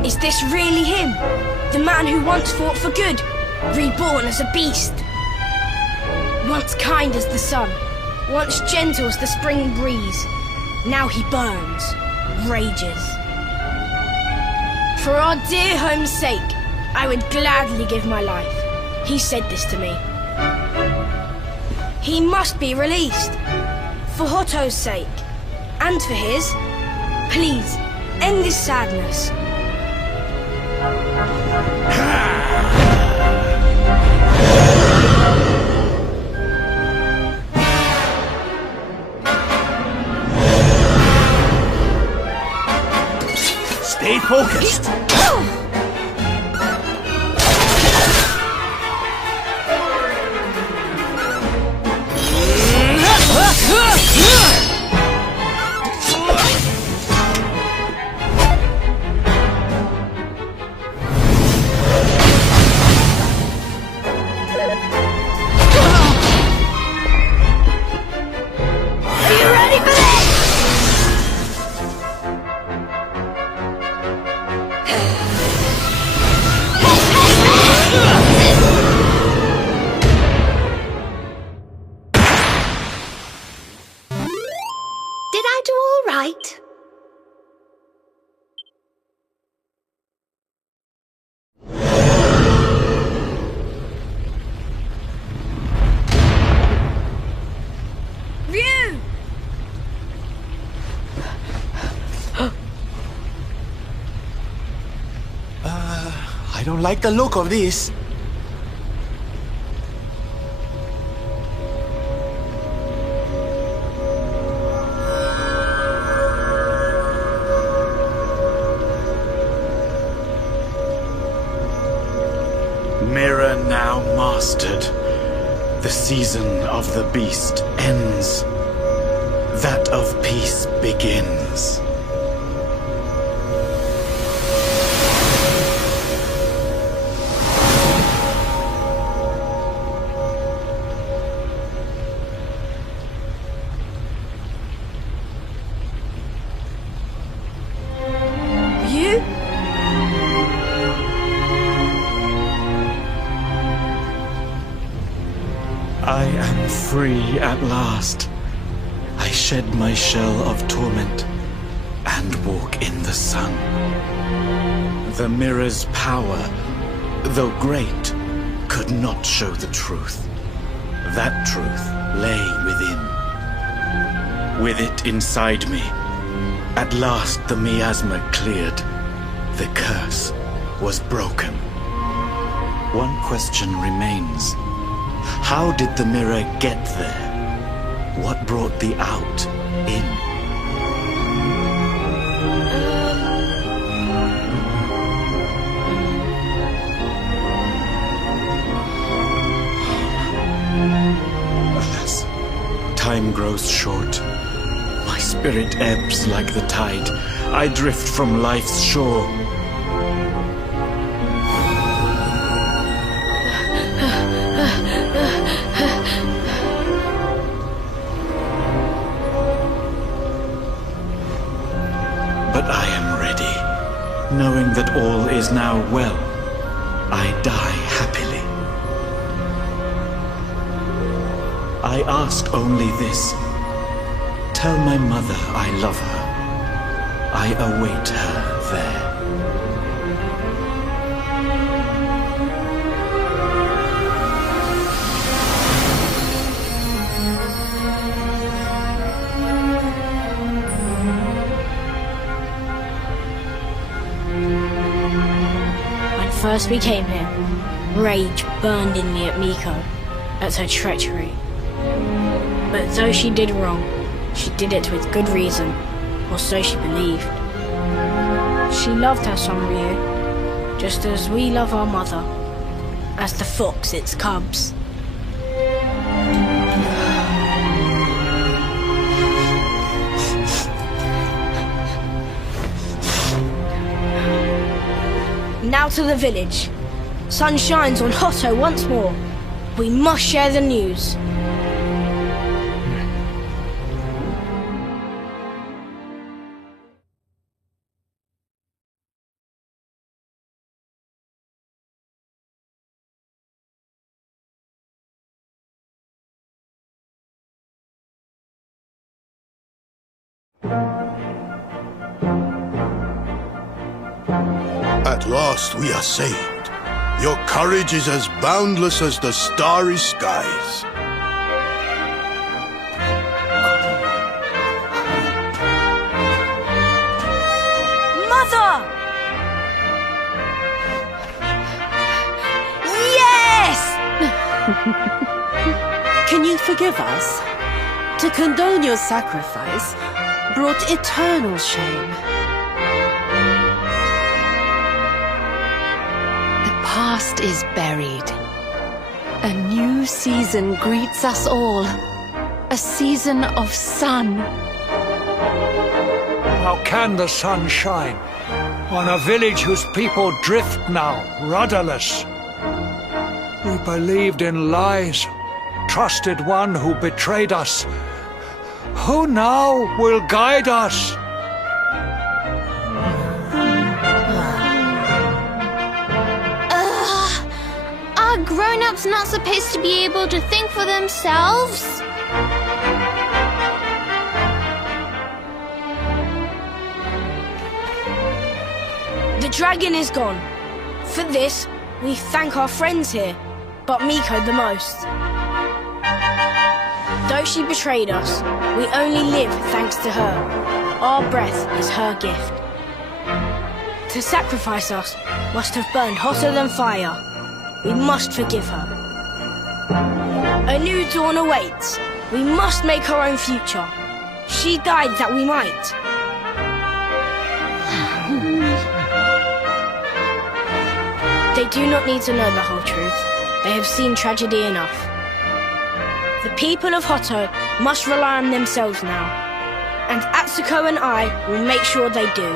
Is this really him? The man who once fought for good, reborn as a beast? Once kind as the sun, once gentle as the spring breeze, now he burns, rages. For our dear home's sake, I would gladly give my life. He said this to me. He must be released. For Hotto's sake, and for his. Please, end this sadness. Stay focused. Did I do all right? Ryu! I don't like the look of this. Mirror now mastered. The season of the beast ends. That of peace begins. You? I am free at last. I shed my shell of torment and walk in the sun. The mirror's power, though great, could not show the truth. That truth lay within. With it inside me, at last the miasma cleared. The curse was broken. One question remains. How did the mirror get there? What brought the out in? As time grows short, my spirit ebbs like the tide. I drift from life's shore. But I am ready, knowing that all is now well. I die happily. I ask only this. Tell my mother I love her. I await her there. When first we came here, rage burned in me at Miko, at her treachery. But though she did wrong, she did it with good reason, or so she believed. She loved her son Ryu, just as we love our mother, as the fox its cubs. Now to the village. Sun shines on Hotto once more. We must share the news. lost, we are saved. Your courage is as boundless as the starry skies. Mother! Yes! Can you forgive us? To condone your sacrifice brought eternal shame. The past is buried. A new season greets us all. A season of sun. How can the sun shine on a village whose people drift now, rudderless? We believed in lies, trusted one who betrayed us. Who now will guide us? Are grown-ups not supposed to be able to think for themselves? The dragon is gone. For this, we thank our friends here, but Miko the most. Though she betrayed us, we only live thanks to her. Our breath is her gift. To sacrifice us must have burned hotter than fire. We must forgive her. A new dawn awaits. We must make our own future. She died that we might. They do not need to know the whole truth. They have seen tragedy enough. The people of Hotto must rely on themselves now. And Atsuko and I will make sure they do.